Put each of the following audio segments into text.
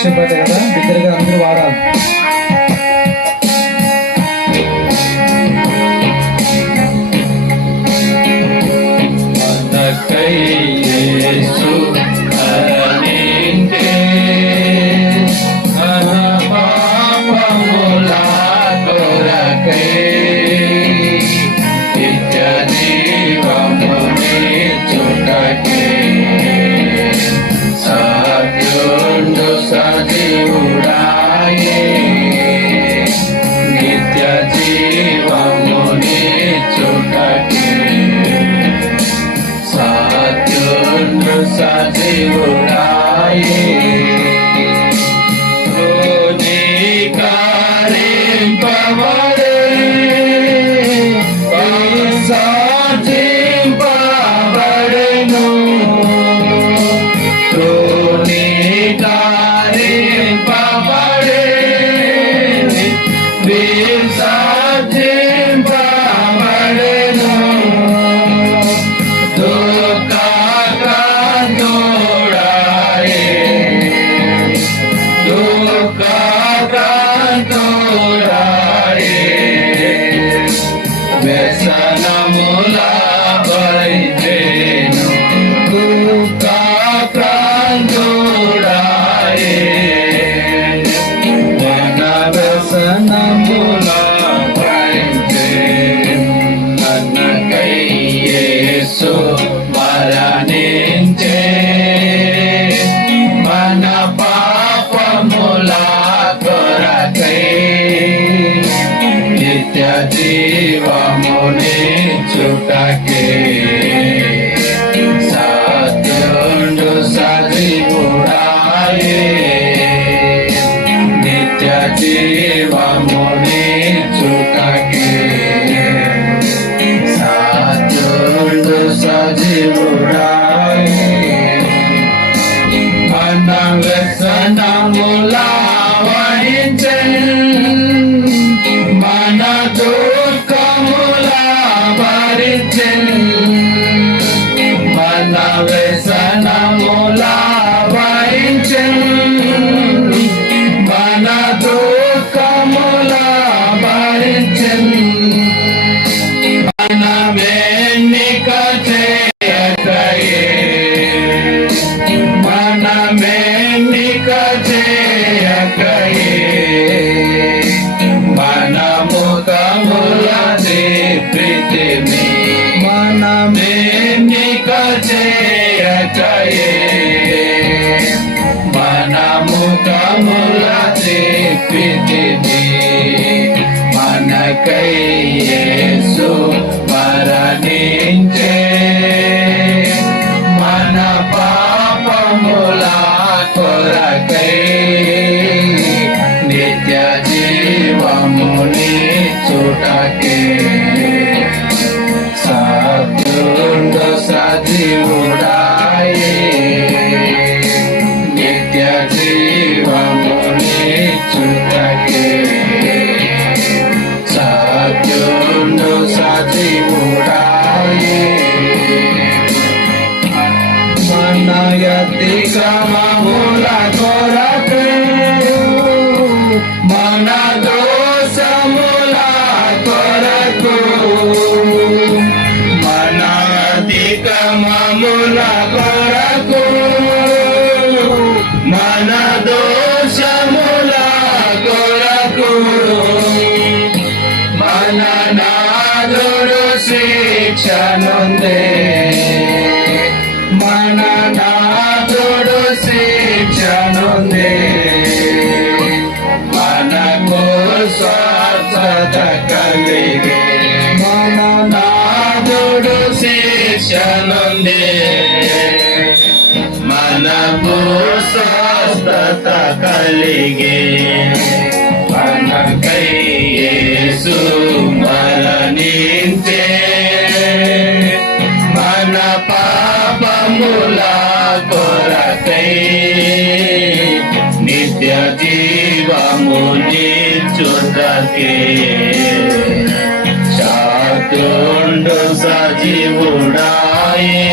రక్షింపబడతాయి కదా, బిగ్గరగా అందరూ వాడాలి. జీవముని చుటకే సత్యుండు సజీవుడాయే నిత్య జీవముని చుటకే సత్యుండు సజీవుడాయే మన వ్యసనములా వహించే మన దుఃఖములా భరించెన్ మన వ్యసనములా వహించెన్ మన దుఃఖములా భరించెన్ మన వెన్నిక చేయకయే మన వెన్నిక చేయకయే ప్రీతిని మనమేన్నిక చేయకయే మనముఖముల ప్రీతిని మనకై యేసు మరణించే మన పాపముల కొరకై నిత్య జీవముని చుటకే సత్యుండు సజీవుడాయే నిత్య జీవముని చుటకే సత్యుండు సజీవుడాయే మన యతిక్రమముల కొరకు మన దోషముల కొరకు మన అతిక్రమముల కొరకు మన దోషముల కొరకు మన నాదుడు శిక్షనుందే మన నాదుడు శిక్షనుందే మనకు స్వస్థత కలిగే మన నాదుడు శిక్షనుందే మనకు స్వస్థత కలిగే మనకై యేసు మరణించే మన పాపముల కొరకై నిత్య జీవముని చుటకే సత్యుండు సజీవుడాయే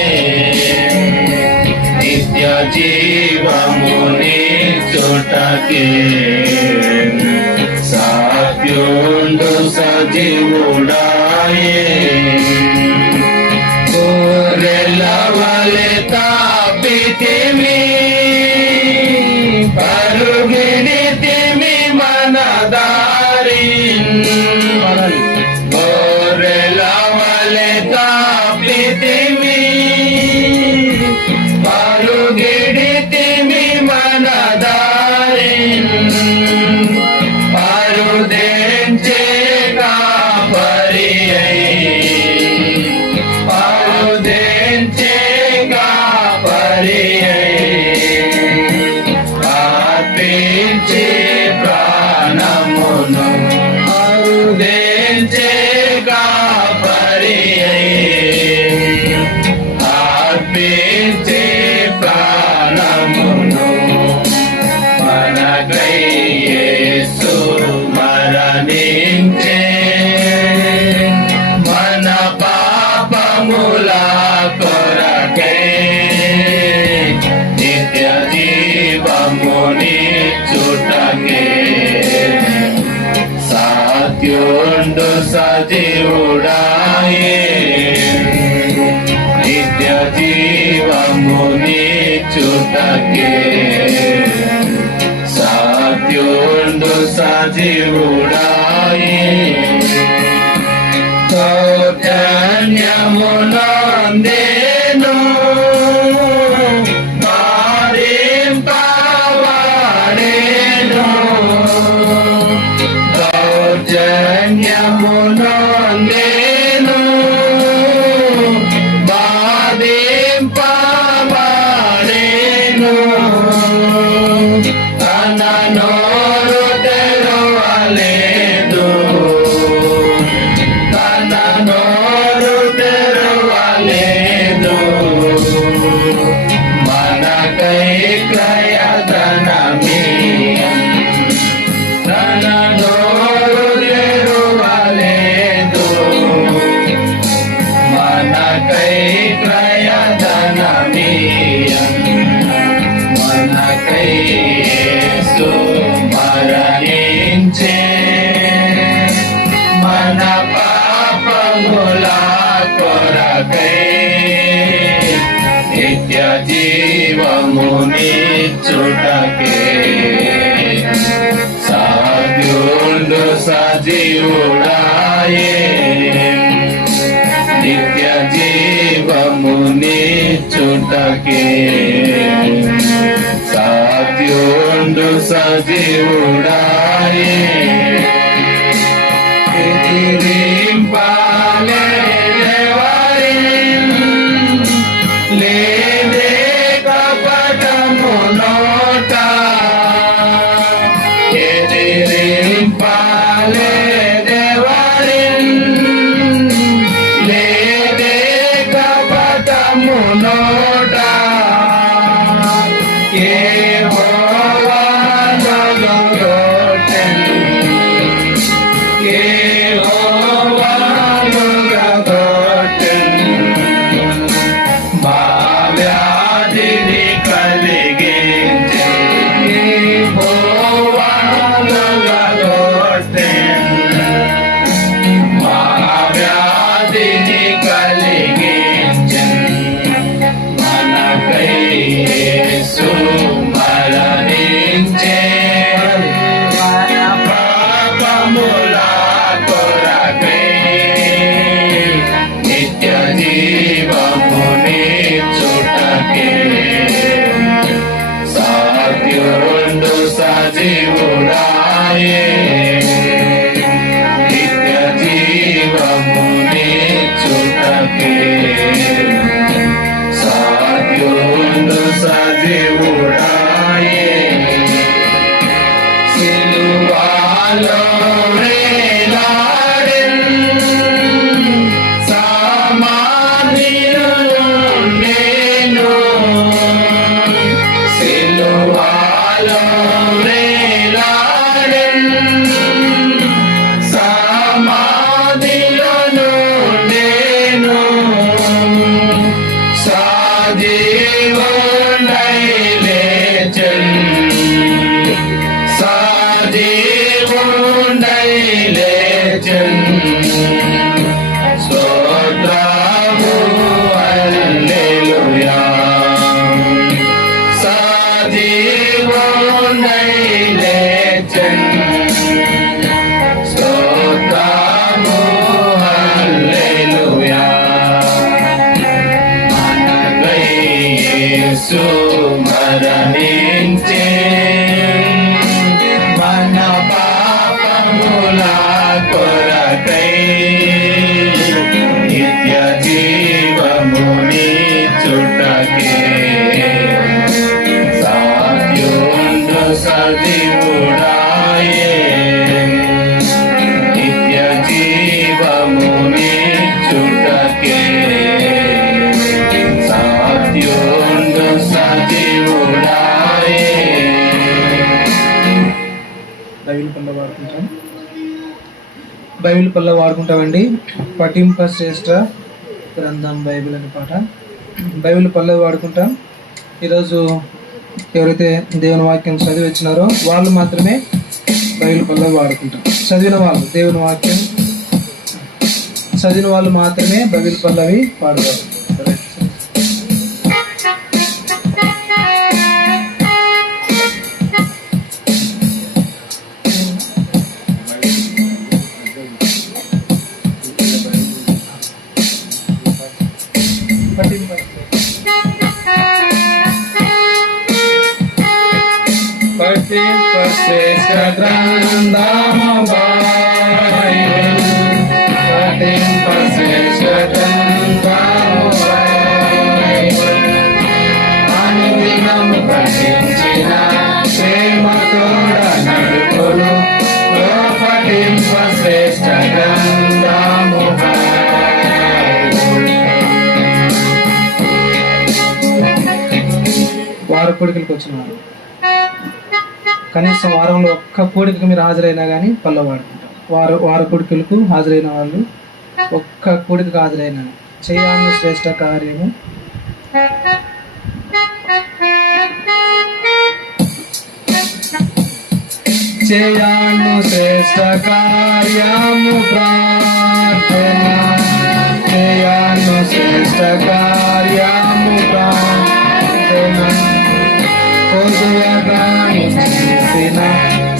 నిత్య జీవముని చుట చూటకే సాత్యుండు సజీవుడాయే గొర్రెలవలె తాపితిమి పరుగిడితిమి మన దారి గొర్రెలవలె తాపితిమి పరుగిడితిమి మన దారి పరుదెంచే కాపరి పరుదెంచే కాపరి అర్పించే ప్రాణమును పరుదెంచే కాపరి అర్పించే ప్రాణమును మనకై యేసు మరణించే మన పాపముల కొరకై నిత్య జీవముని చుటకే సాత్యుండు సజీవుడాయే నిత్య జీవముని చుటకే సాత్యుండు సజీవుడాయే సౌజన్యమునందేను మారింపవాడేను సౌజన్యమునందేను బాధింపవాడేను తన నోరు తెరవలేదు తన నోరు తెరవలేదు మనకై క్రయధనమి తన నోరు తెరవలేదు మనకై క్రయధనమి మనకై యేసు మరణించే మన పాపముల కొరకై నిత్య జీవముని చుటకే సాత్యుండు సజీవుడాయే నిత్య జీవముని చుటకే సాత్యుండు సజీవుడాయే ఎదిరింపాలే దేవరిన్ లేదే కపటము నోట ఎదిరింపాలే దేవరిన్ లేదే కపటము నోట యెహోవా నగరోటెన్ యెహోవా నగరోటెన్ మా వ్యాధిని కలిగించే యెహోవా నగరోటెన్ మా వ్యాధిని కలిగించే మనకై యేసు మరణించే మన పాపముల కొరకై నిత్య జీవముని చుటకే సాత్యుండు సజీవుడాయే నిత్య జీవముని చుటకే సాత్యుండు సజీవుడాయే సిలువలో వేలాడెన్ సామాన్య యేసు మరణించే మన పాపముల కొరకై నిత్య జీవముని చుటకే సాధ్యుండు సజీవుడాయే నిత్య జీవముని చుటకే సాధ్యుండు సజీవుడాయే. బైబిల్ పల్ల వాడుకుంటామండి. పఠింప శ్రేష్ఠ గ్రంథం బైబిల్ అనే పాట బైబిల్ పల్లవి వాడుకుంటాం. ఈరోజు ఎవరైతే దేవుని వాక్యం చదివి వచ్చినారో వాళ్ళు మాత్రమే బైబిల్ పల్లవి వాడుకుంటాం. చదివిన వాళ్ళు దేవుని వాక్యం చదివిన వాళ్ళు మాత్రమే బైబిల్ పల్లవి పాడతారు. శ్రేష్ఠ గ్రంథము బైబిల్ పఠింప శ్రేష్ఠ గ్రంథము బైబిల్ అనుదినము పఠించిన ప్రేమతోడ నడుపును పఠింప శ్రేష్ఠ గ్రంథము వారు కొడుకులకు వచ్చినారు. కనీసం వారంలో ఒక్క కోడికి మీరు హాజరైనా కానీ పల్ల వాడుకుంటాం. వారు కొడుకులకు హాజరైన వాళ్ళు ఒక్క కోడికి హాజరైన చేయాలని శ్రేష్ఠ కార్యము చేయను శ్రేష్ఠ కార్యము ప్రార్థన చేయను శ్రేష్ఠ కార్యము ప్రార్థన చేసిన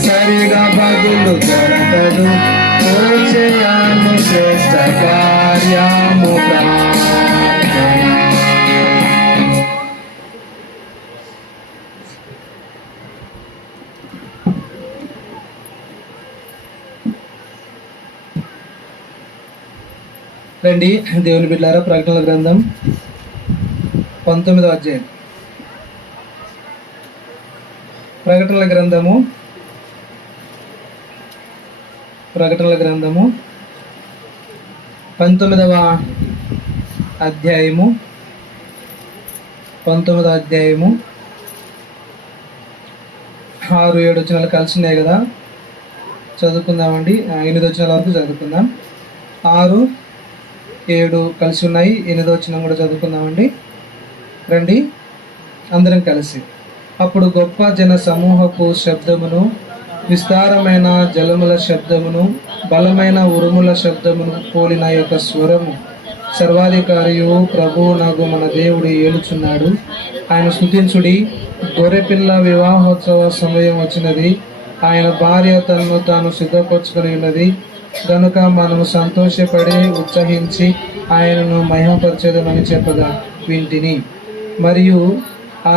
సరిగా బదులు దొరకదు చేయను శ్రేష్ఠ కార్యము ప్రార్థన. రండి దేవుని బిడ్డలారా, ప్రకటనల గ్రంథం 19వ అధ్యాయం. ప్రకటనల గ్రంథము 19వ అధ్యాయము 6-7 వచనాలు కలిసి ఉన్నాయి కదా, చదువుకుందామండి. 8 వచనాల వరకు చదువుకుందాం. 6-7 కలిసి ఉన్నాయి. 8 వచనం కూడా చదువుకుందామండి. రండి అందరం కలిసి. అప్పుడు గొప్ప జన సమూహపు శబ్దమును, విస్తారమైన జలముల శబ్దమును, బలమైన ఉరుముల శబ్దమును పోలిన యొక్క స్వరము సర్వాధికారియు ప్రభువు నగు మన దేవుడు ఏలుచున్నాడు. ఆయన స్తుతించుడి, గొర్రెపిల్ల వివాహోత్సవ సమయం వచ్చినది, ఆయన భార్య తనను తాను సిద్ధపరచుకొని ఉన్నది గనుక మనము సంతోషపడి ఉత్సహించి ఆయనను మహిమపరచేదమని చెప్పగా వింటిని. మరియు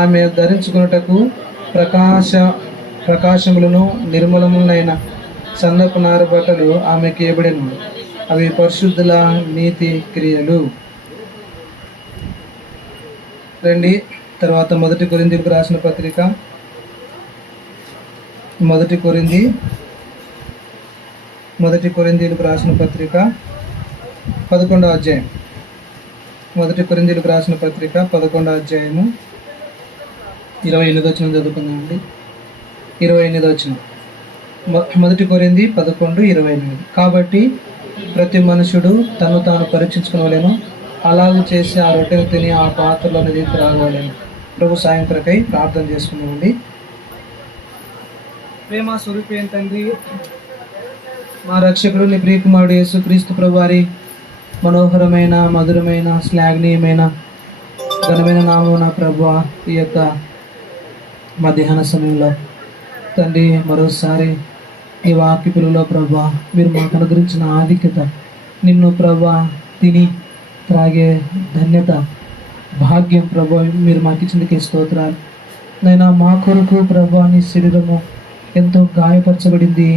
ఆమె ధరించుకున్నటకు ప్రకాశములను నిర్మలములైన సన్నపు నార బట్టలు ఆమెకి ఇవ్వబడెను. అవి పరిశుద్ధుల నీతి క్రియలు. రండి తర్వాత 1 కొరింథీయులకు రాసిన పత్రిక 1 కొరింథీయులకు రాసిన పత్రిక 11వ అధ్యాయం. 1 కొరింథీయులకు రాసిన పత్రిక 11వ అధ్యాయము 28వ వచనం చదువుకుందామండి. 28వ వచనం. 1 కొరింథీ 11:28. కాబట్టి ప్రతి మనుషుడు తను తాను పరీక్షించుకోవలేను, అలాగూ చేసి ఆ రొట్టెను తిని ఆ పాత్రలో అనేది త్రాగలేను. ప్రభు సాయం కొరకై ప్రార్థన చేసుకున్నామండి. ప్రేమ స్వరూపైన తండ్రి, మా రక్షకుడు నీ ప్రియకుమారుడు యేసుక్రీస్తు ప్రభు వారి మనోహరమైన, మధురమైన, శ్లాఘనీయమైన, ఘనమైన నామమున ప్రభువా, ఈ యొక్క మధ్యాహ్న సమయంలో తండ్రి మరోసారి ఈ వాక్య పిలువలో ప్రభువా మీరు మాకు అనుగ్రహించిన ఆధిక్యత, నిన్ను ప్రభువా తిని త్రాగే ధన్యత భాగ్యం ప్రభా మీరు మాకు ఇచ్చిందికి స్తోత్రాలు. నైనా మా కొరకు ప్రభా నీ శరీరము ఎంతో గాయపరచబడింది,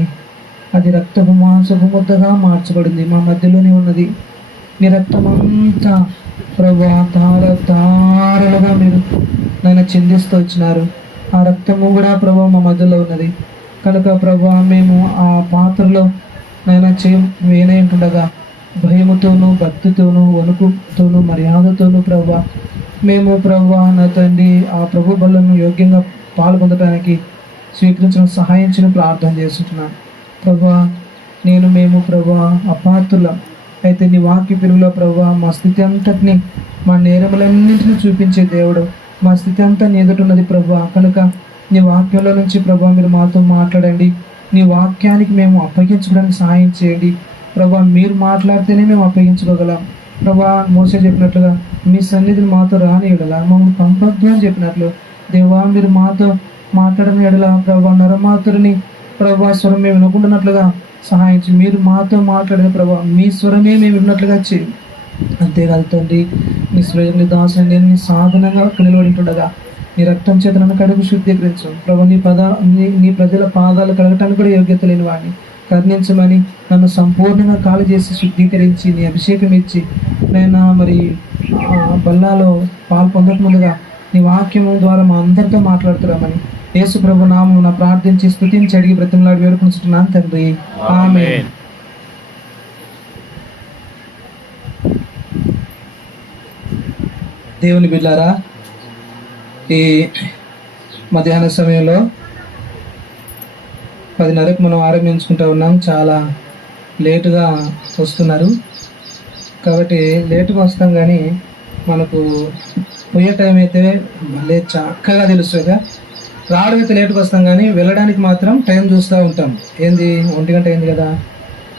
అది రక్తపు మాంసపు ముద్దగా మార్చబడింది, మా మధ్యలోనే ఉన్నది. మీ రక్తం అంతా ప్రభా తారలుగా మీరు నన్ను చిందిస్తూ వచ్చినారు. ఆ రక్తము కూడా ప్రభా మా మధ్యలో ఉన్నది కనుక ప్రభా మేము ఆ పాత్రలో నైనా వేయనటుండగా భయముతోనూ భక్తితోనూ వణుకుతోనూ మర్యాదతోనూ ప్రభా మేము ప్రభా నా తండ్రి ఆ ప్రభు బలను యోగ్యంగా పాల్పొందడానికి స్వీకరించిన సహాయించిన ప్రార్థన చేస్తున్నాను ప్రభా. మేము ప్రభా అపాత్రులం అయితే నీ వాక్య పెరుగులో ప్రభా మా స్థితి అంతటిని మా నేరములన్నింటినీ చూపించే దేవుడు, మా స్థితి అంతా నీ ఎదుటున్నది ప్రభా. కనుక నీ వాక్యంలో నుంచి ప్రభా మీరు మాతో మాట్లాడండి, నీ వాక్యానికి మేము అప్పగించుకోవడానికి సహాయం చేయండి ప్రభా. మీరు మాట్లాడితేనే మేము అప్పగించుకోగలం ప్రభా. మోసే చెప్పినట్లుగా మీ సన్నిధిని మాతో రాని ఎడల మమ్మల్ని పంపొద్దు అని చెప్పినట్లు దేవా మీరు మాతో మాట్లాడని ఎడల ప్రభా నరమాతుడిని ప్రభా స్వరం మేము వినకుండానట్లుగా సహాయించి మీరు మాతో మాట్లాడిన ప్రభా మీ స్వరమే మేము విన్నట్లుగా చేయండి. అంతేకాదు తండ్రి నీ స్వయం దాసుని నేను నీ సాధనంగా నిలబడింటుండగా నీ రక్తం చేత నన్ను కడుగు శుద్ధీకరించు ప్రభా. నీ ప్రజల పాదాలు కడగటానికి కూడా యోగ్యత లేని వాడిని కరుణించమని నన్ను సంపూర్ణంగా కాలు చేసి శుద్ధీకరించి నీ అభిషేకం ఇచ్చి నేను మరి బల్లాలో పాలు పొందకముందుగా నీ వాక్యము ద్వారా మా అందరితో మాట్లాడుతున్నామని యేసు ప్రభు నామమున ప్రార్థించి స్తుతించి అడిగి బ్రతిమలాడి వేడుకుంటున్నాను తండ్రి, ఆమేన్. దేవుని బిడ్డారా, ఈ మధ్యాహ్న సమయంలో 10:30కు మనం ఆరంభించుకుంటూ ఉన్నాం. చాలా లేటుగా వస్తున్నారు కాబట్టి లేటుగా వస్తాం, కానీ మనకు పోయే టైం అయితే మళ్ళీ చక్కగా తెలుస్తుంది. రావడం అయితే లేటుగా వస్తాం, కానీ వెళ్ళడానికి మాత్రం టైం చూస్తూ ఉంటాం. ఏంది 1 గంట అయింది కదా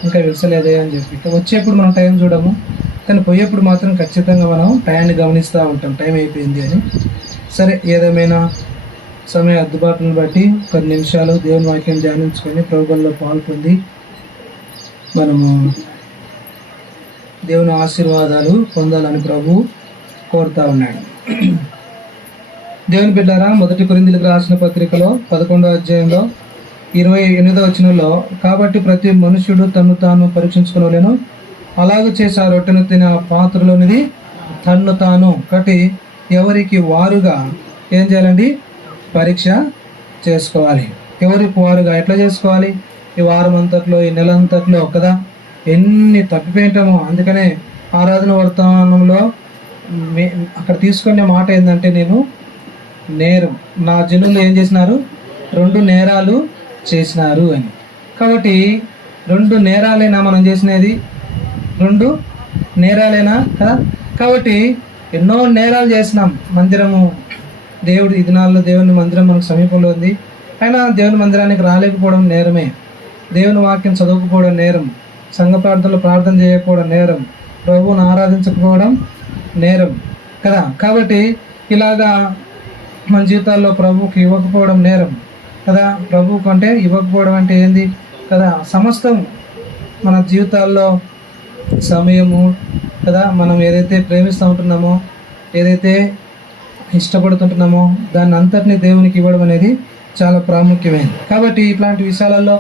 ఇంకా వెళ్సలేదే అని చెప్పి. వచ్చేప్పుడు మనం టైం చూడము, కానీ పోయేప్పుడు మాత్రం ఖచ్చితంగా మనం టైంని గమనిస్తూ ఉంటాం, టైం అయిపోయింది అని. సరే, ఏదేమైనా సమయ అద్దుబాటును బట్టి 10 నిమిషాలు దేవుని వాక్యం ధ్యానించుకొని ప్రభువులో పాల్పొంది మనము దేవుని ఆశీర్వాదాలు పొందాలని ప్రభు కోరుతా ఉన్నాడు. దేవుని బిడ్డారా, 1 కొరింథీయులకు రాసిన పత్రికలో 11వ అధ్యాయంలో 28వ వచనంలో కాబట్టి ప్రతి మనుష్యుడు తన్ను తాను పరీక్షించుకోలేను, అలాగూ చేసి ఆ రొట్టెను తిన పాత్రలోనిది తన్ను తాను కట్టి ఎవరికి వారుగా ఏం చేయాలండి, పరీక్ష చేసుకోవాలి. ఎవరికి వారుగా ఎట్లా చేసుకోవాలి? ఈ వారం అంతట్లో, ఈ నెల అంతట్లో కదా ఎన్ని తప్పిపోయింటామో. అందుకనే ఆరాధన వర్తమానంలో అక్కడ తీసుకునే మాట ఏంటంటే, నేను నేరం నా జనులు ఏం చేసినారు, 2 నేరాలు చేసినారు అని. కాబట్టి 2 నేరాలైనా మనం చేసినది, 2 నేరాలైనా కదా. కాబట్టి ఎన్నో నేరాలు చేసినాం. మందిరము దేవుడు ఈ దినాల్లో దేవుని మందిరం మనకు సమీపంలో ఉంది, అయినా దేవుని మందిరానికి రాలేకపోవడం నేరమే. దేవుని వాక్యం చదవకపోవడం నేరం, సంఘ ప్రార్థనలో ప్రార్థన చేయకపోవడం నేరం, ప్రభువును ఆరాధించకపోవడం నేరం కదా. కాబట్టి ఇలాగా మన జీవితాల్లో ప్రభువుకి ఇవ్వకపోవడం నేరం కదా. ప్రభువుకు అంటే ఇవ్వకపోవడం అంటే ఏంది కదా, సమస్తం మన జీవితాల్లో సమయము కదా, మనం ఏదైతే ప్రేమిస్తూ ఉంటున్నామో, ఏదైతే ఇష్టపడుతుంటున్నామో దాన్ని అంతటినీ దేవునికి ఇవ్వడం అనేది చాలా ప్రాముఖ్యమైనది. కాబట్టి ఇట్లాంటి విషయాలలో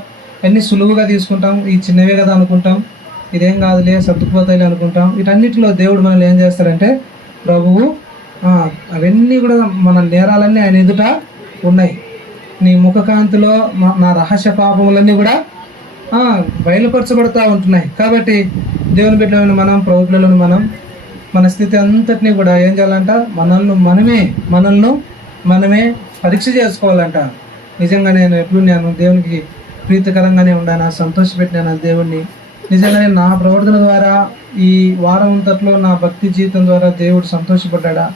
అన్ని సులువుగా తీసుకుంటాం, ఈ చిన్నవే కదా అనుకుంటాం, ఇదేం కాదులే సర్దుకుపోతాయిలే అనుకుంటాం. వీటన్నిటిలో దేవుడు మనల్ని ఏం చేస్తారంటే, ప్రభువు అవన్నీ కూడా మన నేరాలన్నీ ఆయన ఎదుట ఉన్నాయి. నీ ముఖకాంతిలో నా రహస్య పాపములన్నీ కూడా బయలుపరచబడుతూ ఉంటున్నాయి. కాబట్టి దేవుని బిడ్డలను మనం, ప్రభు పిల్లలను మనం, మన స్థితి అంతటినీ కూడా ఏం చేయాలంట, మనల్ని మనమే పరీక్ష చేసుకోవాలంట. నిజంగా నేను ఎట్లున్నాను, దేవునికి ప్రీతికరంగానే ఉన్నానా, సంతోషపెట్టినాను దేవుణ్ణి, నిజంగానే నా ప్రవర్తన ద్వారా ఈ వారం అంతట్లో నా భక్తి జీవితం ద్వారా దేవుడు సంతోషపడ్డా,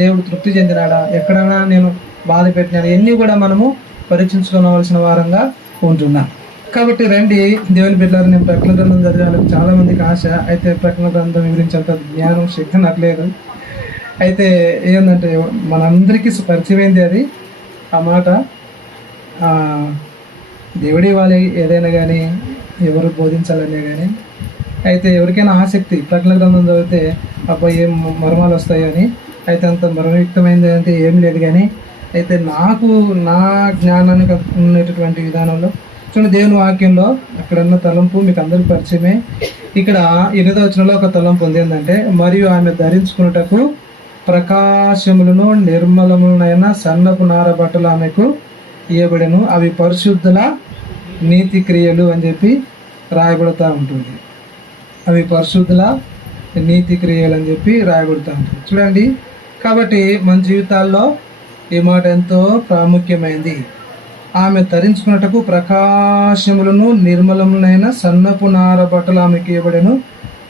దేవుడు తృప్తి చెందినాడా, ఎక్కడైనా నేను బాధ పెట్టినాను, ఇవన్నీ కూడా మనము పరీక్షించుకోవాల్సిన వారంగా ఉంటున్నాం. కాబట్టి రండి దేవుని బిడ్డలారా, నేను ప్రకటన గ్రంథం చదివాను, చాలామందికి ఆశ. అయితే ప్రకటన గ్రంథం గురించి అంత జ్ఞానం శక్తి నట్లేదు. అయితే ఏంటంటే మనందరికీ పరిచయమైంది అది, ఆ మాట దేవుడి వాళ్ళే ఏదైనా కానీ, ఎవరు బోధించాలనే కానీ. అయితే ఎవరికైనా ఆసక్తి ప్రకటన గ్రంథం చదివితే అబ్బాయి ఏం మర్మాలు వస్తాయని, అయితే అంత మరణయుక్తమైనది అంటే ఏం లేదు, కానీ అయితే నాకు నా జ్ఞానానికి ఉన్నటువంటి విధానంలో చూడండి, దేవుని వాక్యంలో అక్కడ ఉన్న తలంపు మీకు అందరికి పరిచయమే. ఇక్కడ 8వ వచనంలో ఒక తలంపు ఉంది, ఏంటంటే మరియు ఆమె ధరించుకున్నటకు ప్రకాశములను నిర్మలములైన సన్నపు నార బట్టలు ఆమెకు ఇవ్వబడెను, అవి పరిశుద్ధుల నీతి క్రియలు అని చెప్పి రాయబడుతూ ఉంటుంది. అవి పరిశుద్ధుల నీతి క్రియలు అని చెప్పి రాయబడుతూ ఉంటుంది. చూడండి, కాబట్టి మన జీవితాల్లో ఈ మాట ఎంతో ప్రాముఖ్యమైనది. ఆమె ధరించుకున్నటకు ప్రకాశములను నిర్మలములైన సన్నపు నార బట్టలు ఆమెకి ఇవ్వబడెను,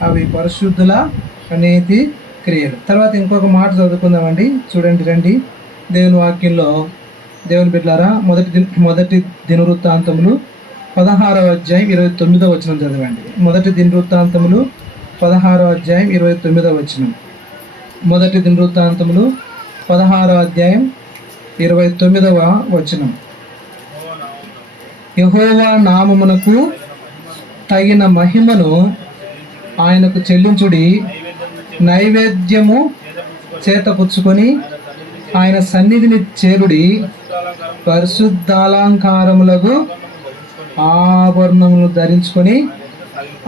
అవి పరిశుద్ధుల నీతి క్రియలు. తర్వాత ఇంకొక మాట చదువుకుందామండి. చూడండి, రండి దేవుని వాక్యంలో, దేవుని బిడ్డలారా, మొదటి దినవృత్తాంతములు 16వ అధ్యాయం 29వ వచనం చదవండి. మొదటి దినవృత్తాంతములు 16వ అధ్యాయం 29వ వచనం. మొదటి దినవృత్తాంతములు 16వ అధ్యాయం 29వ వచనం. యెహోవా నామమునకు తగిన మహిమను ఆయనకు చెల్లించుడి, నైవేద్యము చేతపుచ్చుకొని ఆయన సన్నిధిని చేరుడి, పరిశుద్ధాలంకారములకు ఆభరణములు ధరించుకొని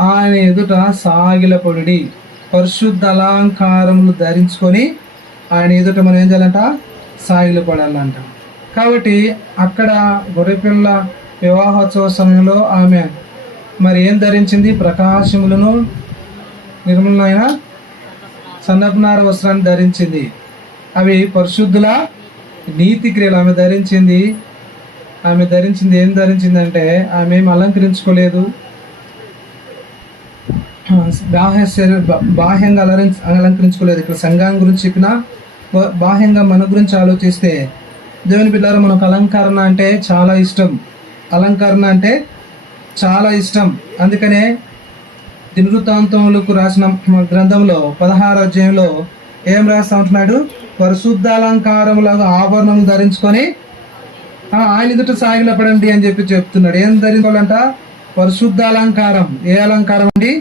ఆయన ఎదుట సాగిలపడుడి. పరిశుద్ధ అలంకారములు ధరించుకొని ఆయన ఎదుట మనం ఏం చేయాలంట? సాగిలపడాలంట. కాబట్టి అక్కడ గొర్రెపిల్ల వివాహోత్సవ సమయంలో ఆమె మరి ఏం ధరించింది? ప్రకాశములను నిర్మలమైన సన్నపునార వస్త్రాన్ని ధరించింది. అవి పరిశుద్ధుల నీతి క్రియలు ఆమె ధరించింది. ఏం ధరించిందంటే ఆమె ఏం అలంకరించుకోలేదు, బాహ్యంగా అలంకరించుకోలేదు. ఇక్కడ సంఘం గురించి చెప్పిన బాహ్యంగా మన గురించి ఆలోచిస్తే, దేవుని బిడ్డలారా, మనకు అలంకరణ అంటే చాలా ఇష్టం. అందుకనే దినవృత్తాంతములకు రాసిన గ్రంథంలో 16వ అధ్యాయంలో ఏం రాస్తా ఉంటున్నాడు? పరిశుద్ధాలంకారములకు ఆభరణం ధరించుకొని ఆయన ఎదుట సాగిలపడండి అని చెప్పి చెప్తున్నాడు. ఏం ధరించాలంట? పరిశుద్ధ అలంకారం. ఏ అలంకారం అండి?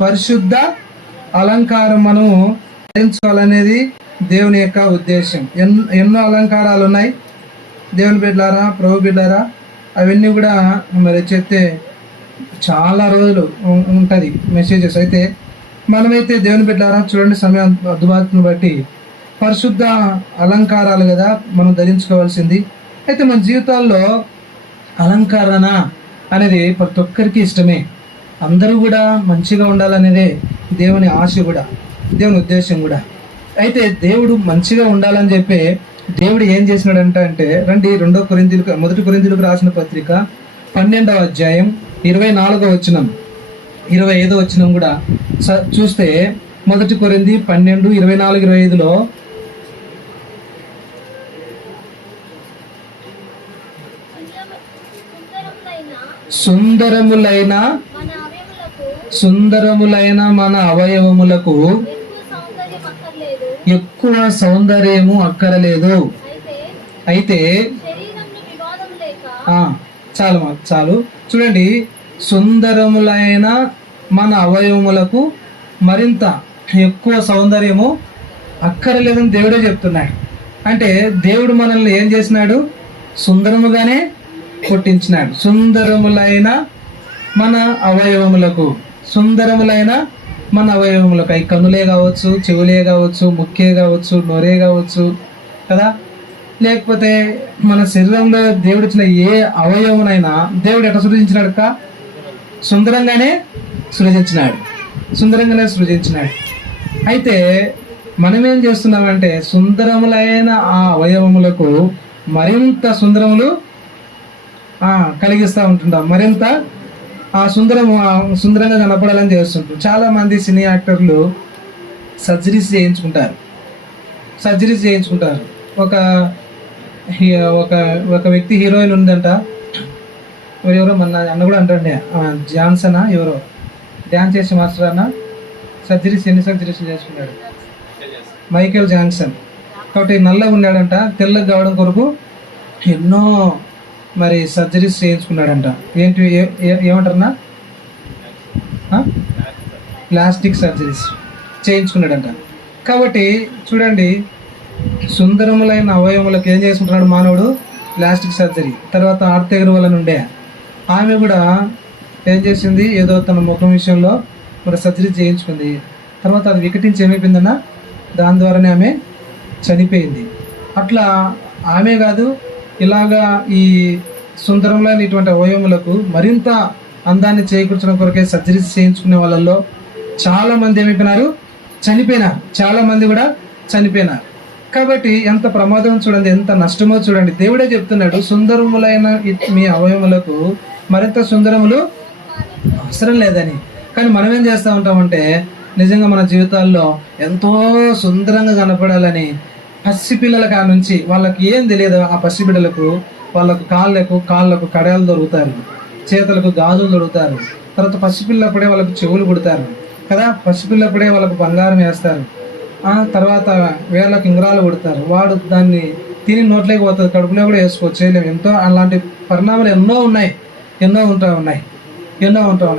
పరిశుద్ధ అలంకారం మనం ధరించుకోవాలనేది దేవుని యొక్క ఉద్దేశం. ఎన్నో అలంకారాలు ఉన్నాయి దేవుని బిడ్డలారా, ప్రభు బిడ్డలారా. అవన్నీ కూడా మరి చెప్తే చాలా రోజులు ఉంటుంది మెసేజెస్. అయితే మనమైతే దేవుని బిడ్డలారా, చూడండి, సమయం అద్భుతాన్ని బట్టి పరిశుద్ధ అలంకారాలు కదా మనం ధరించుకోవాల్సింది. అయితే మన జీవితాల్లో అలంకరణ అనేది ప్రతి ఒక్కరికి ఇష్టమే. అందరూ కూడా మంచిగా ఉండాలనేదే దేవుని ఆశ కూడా, దేవుని ఉద్దేశం కూడా. అయితే దేవుడు మంచిగా ఉండాలని చెప్పి దేవుడు ఏం చేసినాడంట అంటే, రండి మొదటి కొరింథీయులకు రాసిన పత్రిక 12వ అధ్యాయం 24వ వచనం 25వ వచనం కూడా చూస్తే, మొదటి కొరింథీ 12, 24, 25లో సుందరములైన మన అవయవములకు ఎక్కువ సౌందర్యము అక్కరలేదు. అయితే చాలు చూడండి, సుందరములైన మన అవయవములకు మరింత ఎక్కువ సౌందర్యము అక్కరలేదని దేవుడే చెప్తున్నాడు. అంటే దేవుడు మనల్ని ఏం చేసినాడు? సుందరముగానే పుట్టించినాడు. సుందరములైన మన అవయవములకు అవి కన్నులే కావచ్చు, చెవులే కావచ్చు, ముక్కే కావచ్చు, నోరే కావచ్చు కదా, లేకపోతే మన శరీరంలో దేవుడు ఇచ్చిన ఏ అవయవమునైనా దేవుడు ఎట్లా సృజించినాడు? సుందరంగానే సృజించినాడు. అయితే మనం ఏం చేస్తున్నామంటే, సుందరములైన ఆ అవయవములకు మరింత సుందరములు కలిగిస్తూ ఉంటుంటాం. మరింత సుందరంగా కనపడాలని చేస్తుంటారు. చాలా మంది సినీ యాక్టర్లు సర్జరీస్ చేయించుకుంటారు. ఒక వ్యక్తి హీరోయిన్ ఉందంట, ఎవరో మన అన్న కూడా అంటండి, జాన్సనా ఎవరో డ్యాన్స్ చేసే మాస్టర్ అన్న ఎన్ని సర్జరీస్ చేసుకున్నాడు? Michael Johnson. కాబట్టి నల్లగా ఉన్నాడంట, తెల్లగా కావడం కొరకు ఎన్నో మరి సర్జరీస్ చేయించుకున్నాడంట. ఏంటి ఏమంటారన్నా? Plastic surgeries చేయించుకున్నాడంట. కాబట్టి చూడండి, సుందరములైన అవయవములకు ఏం చేసుకుంటున్నాడు మానవుడు? Plastic surgery. తర్వాత ఆర్తెగర్ వల్ల నుండే ఆమె కూడా ఏం చేసింది? ఏదో తన ముఖం విషయంలో మరి సర్జరీ చేయించుకుంది. తర్వాత అది వికటించి ఏమైపోయిందన్నా, దాని ద్వారానే ఆమె చనిపోయింది. అట్లా ఆమె కాదు, ఇలాగా ఈ సుందరములైన ఇటువంటి అవయవములకు మరింత అందాన్ని చేకూర్చడం కొరకే సర్జరీ చేయించుకునే వాళ్ళల్లో చాలామంది ఏమైపోయినారు? చనిపోయినారు. చాలామంది కూడా చనిపోయినారు. కాబట్టి ఎంత ప్రమాదం చూడండి, ఎంత నష్టమో చూడండి. దేవుడే చెప్తున్నాడు, సుందరములైన మీ అవయవములకు మరింత సుందరములు అవసరం లేదని. కానీ మనం ఏం చేస్తూ ఉంటామంటే, నిజంగా మన జీవితాల్లో ఎంతో సుందరంగా కనపడాలని పసిపిల్లల కాడ నుంచి వాళ్ళకి ఏం తెలియదు. ఆ పసిబిడ్డలకు వాళ్ళకు కాళ్ళకు కడాలు దొరుకుతారు, చేతులకు గాజులు దొరుకుతారు. తర్వాత పసిపిల్లప్పుడే వాళ్ళకు చెవులు కుడతారు కదా, పసిపిల్లప్పుడే వాళ్ళకు బంగారం వేస్తారు. తర్వాత వేళ్ళకి ఇంగురాలు కొడతారు. వాడు దాన్ని తిని నోట్లోకి పోతుంది, కడుపులో కూడా వేసుకోవచ్చు, చేయలేము. ఎంతో అలాంటి పరిణామాలు ఎన్నో ఉంటాయి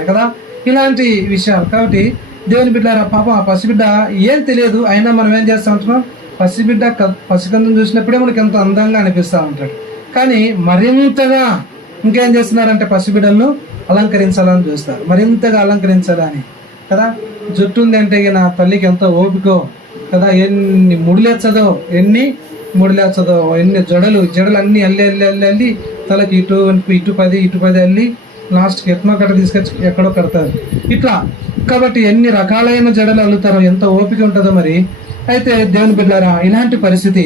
కదా, ఇలాంటి విషయాలు. కాబట్టి దేవుని బిడ్డలారా, పాపం ఆ పసిబిడ్డ ఏం తెలియదు, అయినా మనం ఏం చేస్తూ ఉంటున్నాం? పసికందం చూసినప్పుడే మనకి ఎంతో అందంగా అనిపిస్తూ ఉంటాడు. కానీ మరింతగా ఇంకేం చేస్తున్నారంటే పసిబిడ్డలను అలంకరించాలని చూస్తారు, మరింతగా అలంకరించాలని కదా. జుట్టు ఉంది అంటే నా తల్లికి ఎంతో ఓపికో కదా, ఎన్ని ముడిలేచ్చదో, ఎన్ని జడలు అన్నీ అల్లి తలకి ఇటు 10 అల్లి లాస్ట్కి ఎట్నో కట్ట తీసుకొచ్చి ఎక్కడో కడతారు ఇట్లా. కాబట్టి ఎన్ని రకాలైన జడలు అల్లుతారో, ఎంత ఓపిక ఉంటుందో మరి. అయితే దేవుని బిడ్డలారా, ఇలాంటి పరిస్థితి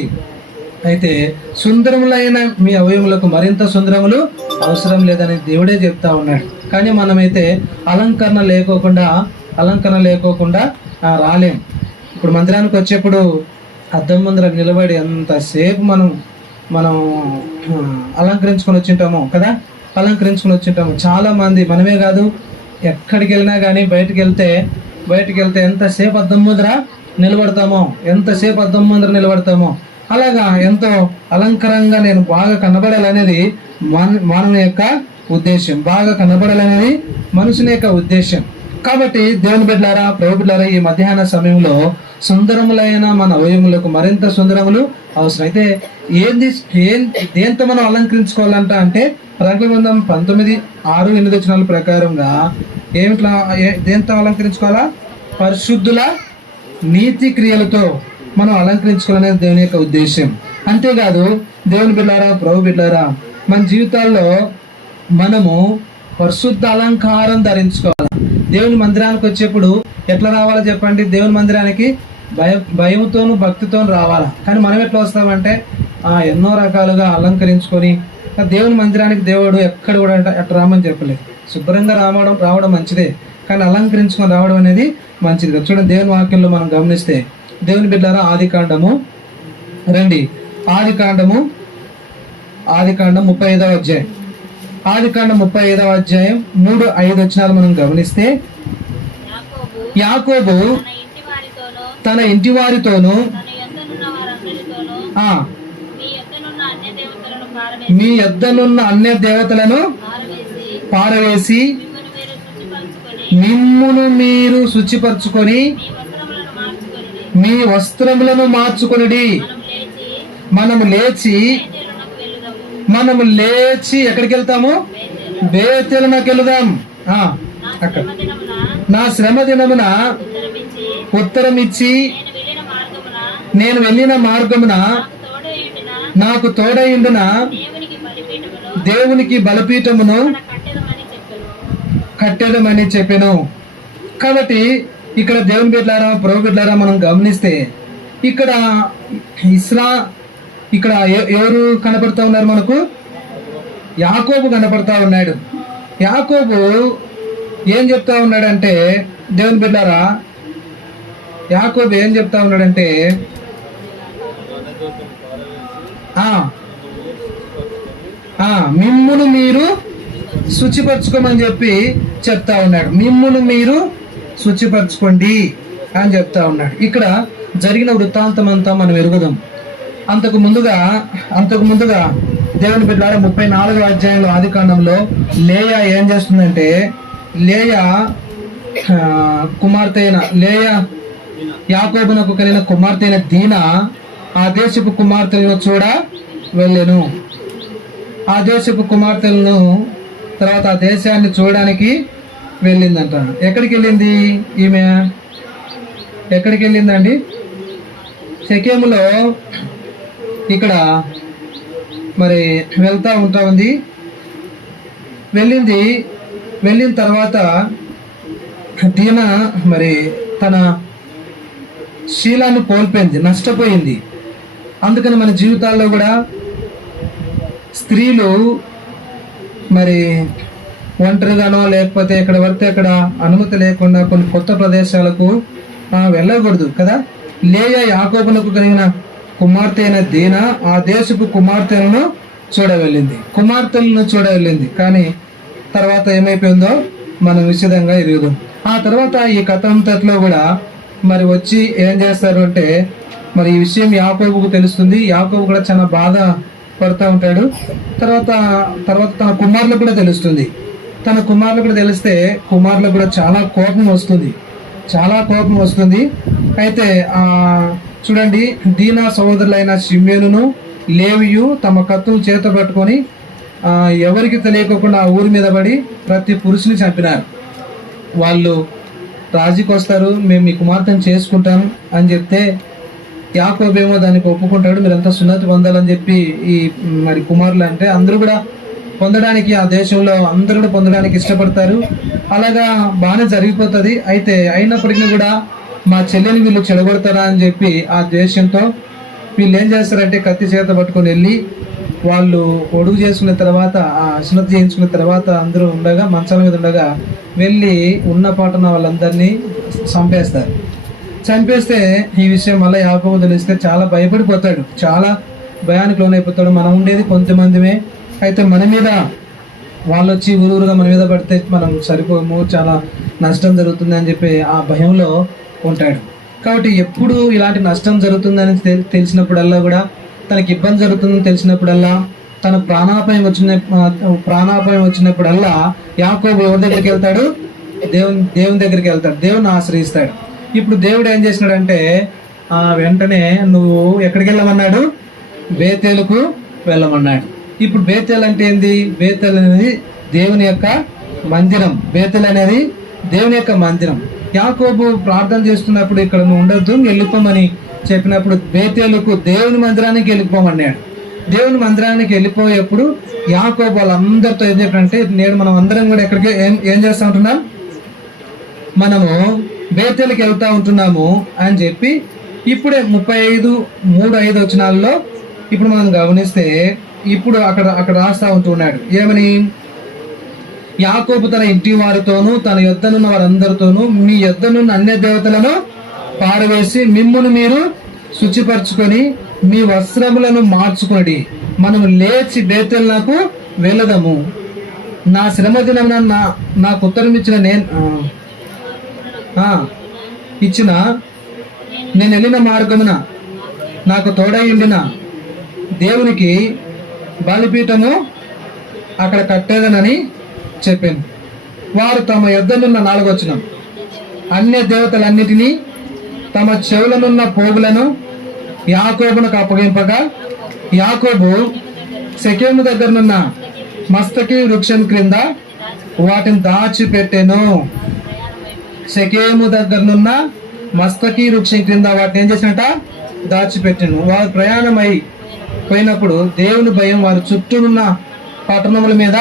అయితే సుందరములైన మీ అవయములకు మరింత సుందరములు అవసరం లేదని దేవుడే చెప్తా ఉన్నాడు. కానీ మనమైతే అలంకరణ లేకోకుండా రాలేం. ఇప్పుడు మందిరానికి వచ్చేప్పుడు అద్దం ముందర నిలబడి ఎంతసేపు మనం అలంకరించుకొని వచ్చింటాము కదా, చాలా మంది. మనమే కాదు, ఎక్కడికి వెళ్ళినా కానీ బయటికి వెళ్తే ఎంతసేపు అద్దం ముందర నిలబడతామో అలాగా ఎంతో అలంకరంగా నేను బాగా కనబడాలనేది మానవుని యొక్క ఉద్దేశం, మనుషుని యొక్క ఉద్దేశం. కాబట్టి దేవుని బిడ్డలారా, ప్రభు బిడ్డలారా, ఈ మధ్యాహ్న సమయంలో సుందరములైన మన అవయములకు మరింత సుందరములు అవసరం. అయితే దేంతో మనం అలంకరించుకోవాలంట అంటే, ప్రకటన గ్రంథం 19:6-8 ప్రకారంగా దేంతో అలంకరించుకోవాలా? పరిశుద్ధుల నీతి క్రియలతో మనం అలంకరించుకోవాలనేది దేవుని యొక్క ఉద్దేశం. అంతేకాదు దేవుని బిడ్డలారా, ప్రభు బిడ్డలారా, మన జీవితాల్లో మనము పరిశుద్ధ అలంకారం ధరించుకోవాలి. దేవుని మందిరానికి వచ్చేప్పుడు ఎట్లా రావాలో చెప్పండి? దేవుని మందిరానికి భయముతోను భక్తితోను రావాలా. కానీ మనం ఎట్లా వస్తామంటే ఎన్నో రకాలుగా అలంకరించుకొని, దేవుని మందిరానికి దేవుడు ఎక్కడ కూడా ఎట్లా రామని చెప్పలేదు. శుభ్రంగా రావడం మంచిదే, కానీ అలంకరించుకొని రావడం అనేది మంచిది కదా. చూడండి, దేవుని వాక్యంలో మనం గమనిస్తే, దేవుని బిడ్డలారా, ఆదికాండము 35వ అధ్యాయం, ఆదికాండం 35వ అధ్యాయం 3-5 మనం గమనిస్తే, యాకోబు తన ఇంటి వారితోనూ మీ యొద్దనున్న అన్య దేవతలను పారవేసి మిమ్మును మీరు శుచిపరచుకొని మీ వస్త్రములను మార్చుకొనిడి. మనము లేచి ఎక్కడికి వెళ్తాము? బేతేలునకు వెళదాం. అక్కడ నా శ్రమ దినమున ఉత్తరం ఇచ్చి నేను వెళ్ళిన మార్గమున నాకు తోడయుండున దేవునికి బలిపీఠమును కట్టెదమని చెప్పెను. కాబట్టి ఇక్కడ దేవుని బిడ్డలారా, ప్రభు బిడ్డలారా, మనం గమనిస్తే ఇక్కడ ఎవరు కనపడతా ఉన్నారు మనకు? యాకోబు కనపడతా ఉన్నాడు. యాకోబు ఏం చెప్తా ఉన్నాడంటే, దేవుని బిడ్డలారా, యాకోబు ఏం చెప్తా ఉన్నాడంటే, మిమ్మును మీరు శుచిపరచుకోమని చెప్పి చెప్తా ఉన్నాడు. మిమ్మును మీరు శుచిపరచుకోండి అని చెప్తా ఉన్నాడు. ఇక్కడ జరిగిన వృత్తాంతం అంతా మనం ఎరుగుదాం. అంతకు ముందుగా దేవుని బిడ్డలారా, 34వ అధ్యాయంలో ఆదికాండంలో లేయా ఏం చేస్తుందంటే, లేయా కుమార్తె అయిన యాకోబునకు కలిగిన కుమార్తె అయిన దీనా ఆ దేశపు కుమార్తెలను చూడ వెళ్ళెను. ఆ దేశపు కుమార్తెలను తర్వాత ఆ దేశాన్ని చూడడానికి వెళ్ళిందంట. ఎక్కడికి వెళ్ళింది ఈమె? ఎక్కడికి వెళ్ళిందండి? షెకెములో ఇక్కడ మరి వెళ్తా ఉంది. వెళ్ళిన తర్వాత దీనా మరి తన శీలాన్ని కోల్పోయింది, నష్టపోయింది. అందుకని మన జీవితాల్లో కూడా స్త్రీలు మరి ఒంటరిగానో లేకపోతే ఎక్కడ పడితే అక్కడ అనుమతి లేకుండా కొన్ని కొత్త ప్రదేశాలకు వెళ్ళకూడదు కదా. లేయా యాకోబునకు కలిగిన కుమార్తె అయిన దీనా ఆ దేశపు కుమార్తెలను చూడవెళ్ళింది. కానీ తర్వాత ఏమైపోయిందో మనం విశదంగా ఎరుగుదాం. ఆ తర్వాత ఈ కథ అంతట్లో కూడా మరి వచ్చి ఏం చేస్తారు అంటే, మరి ఈ విషయం యాకోబుకు తెలుస్తుంది. యాకోబు కూడా చాలా బాధ పడుతూ ఉంటాడు. తర్వాత తన కుమారులకు కూడా తెలుస్తుంది. తన కుమారులకు కూడా తెలిస్తే కుమారులకు కూడా చాలా కోపం వస్తుంది. అయితే చూడండి, దీనా సహోదరులైన షిమ్యోనును లేవియు తమ కత్తులు చేత పట్టుకొని ఎవరికి తెలియకుండా ఆ ఊరి మీద పడి ప్రతి పురుషుని చంపినారు. వాళ్ళు రాజుకి వస్తారు, మేము మీ కుమార్తెను చేసుకుంటాం అని చెప్తే యాకోబేమో దానికి ఒప్పుకుంటాడు. మీరంతా సున్నతి పొందాలని చెప్పి ఈ మరి కుమారులు అంటే అందరూ కూడా పొందడానికి, ఆ దేశంలో అందరూ కూడా పొందడానికి ఇష్టపడతారు. అలాగా బాగానే జరిగిపోతుంది. అయితే అయినప్పటికీ కూడా మా చెల్లెని వీళ్ళు చెడగొడతారా అని చెప్పి ఆ ద్వేషంతో వీళ్ళు ఏం చేస్తారంటే కత్తి చేత పట్టుకొని వెళ్ళి వాళ్ళు ఒడుగు చేసుకున్న తర్వాత, ఆ సున్నతి చేయించుకున్న తర్వాత అందరూ ఉండగా మంచాల మీద ఉండగా వెళ్ళి ఉన్న పాటన వాళ్ళందరినీ చంపేస్తే ఈ విషయం మళ్ళీ యాకోబు తెలిస్తే చాలా భయపడిపోతాడు, చాలా భయానికి లోనైపోతాడు. మనం ఉండేది కొంతమందిమే, అయితే మన మీద వాళ్ళు వచ్చి ఊరుగా మన మీద పడితే మనం సరిపోము, చాలా నష్టం జరుగుతుంది అని చెప్పి ఆ భయంలో ఉంటాడు. కాబట్టి ఎప్పుడు ఇలాంటి నష్టం జరుగుతుందని తెలిసినప్పుడల్లా కూడా, తనకి ఇబ్బంది జరుగుతుందని తెలిసినప్పుడల్లా, తన ప్రాణాపాయం వచ్చినప్పుడల్లా యాకోబు ఎవరి దగ్గరికి వెళ్తాడు? దేవుని దగ్గరికి వెళ్తాడు, దేవుని ఆశ్రయిస్తాడు. ఇప్పుడు దేవుడు ఏం చేసినాడంటే వెంటనే నువ్వు ఎక్కడికి వెళ్ళమన్నాడు? బేతేలుకు వెళ్ళమన్నాడు. ఇప్పుడు బేతేల్ అంటే ఏంది? బేతేల్ అనేది దేవుని యొక్క మందిరం. బేతేల్ అనేది దేవుని యొక్క మందిరం. యాకోబు ప్రార్థన చేస్తున్నప్పుడు ఇక్కడ నువ్వు ఉండొద్దు, వెళ్ళిపోమని చెప్పినప్పుడు బేతేలుకు దేవుని మందిరానికి వెళ్ళిపోమన్నాడు. దేవుని మందిరానికి వెళ్ళిపోయేప్పుడు యాకోబు వాళ్ళందరితో ఏం చెప్పారంటే, నేడు మనం అందరం కూడా ఎక్కడికి ఏం చేస్తూ ఉంటున్నాం? మనము బేతేలుకి వెళ్తా ఉంటున్నాము అని చెప్పి ఇప్పుడే 35:3-5 వచనాల్లో ఇప్పుడు మనం గమనిస్తే ఇప్పుడు అక్కడ రాస్తా ఉంటున్నాడు. ఏమని? యాకోబు తన ఇంటి వారితోనూ తన యొద్దనున్న వారందరితోనూ మీ యొద్దనున్న అన్య దేవతలను పారవేసి మిమ్మును మీరు శుచిపరచుకొని మీ వస్త్రములను మార్చుకొనిడి, మనము లేచి బేతేలునకు వెళ్ళదము. నా శ్రమ దినమున నాకు ఉత్తరం ఇచ్చిన నేను వెళ్ళిన మార్గమున నాకు తోడైండిన దేవునికి బలిపీఠము అక్కడ కట్టేదనని చెప్పాను. వారు తమ యొద్దనున్న 4వ వచనం అన్య దేవతలన్నిటినీ తమ చెవులనున్న పోగులను యాకోబునకు అప్పగింపగా యాకోబు షెకెము దగ్గరనున్న మస్తకి వృక్షం క్రింద వాటిని దాచిపెట్టెను. షెకెము దగ్గరనున్న మస్తకి వృక్షం క్రింద వాటిని ఏం చేసినట? దాచిపెట్టెను. వారు ప్రయాణమై పోయినప్పుడు దేవుని భయం వారి చుట్టూనున్న పట్టణముల మీద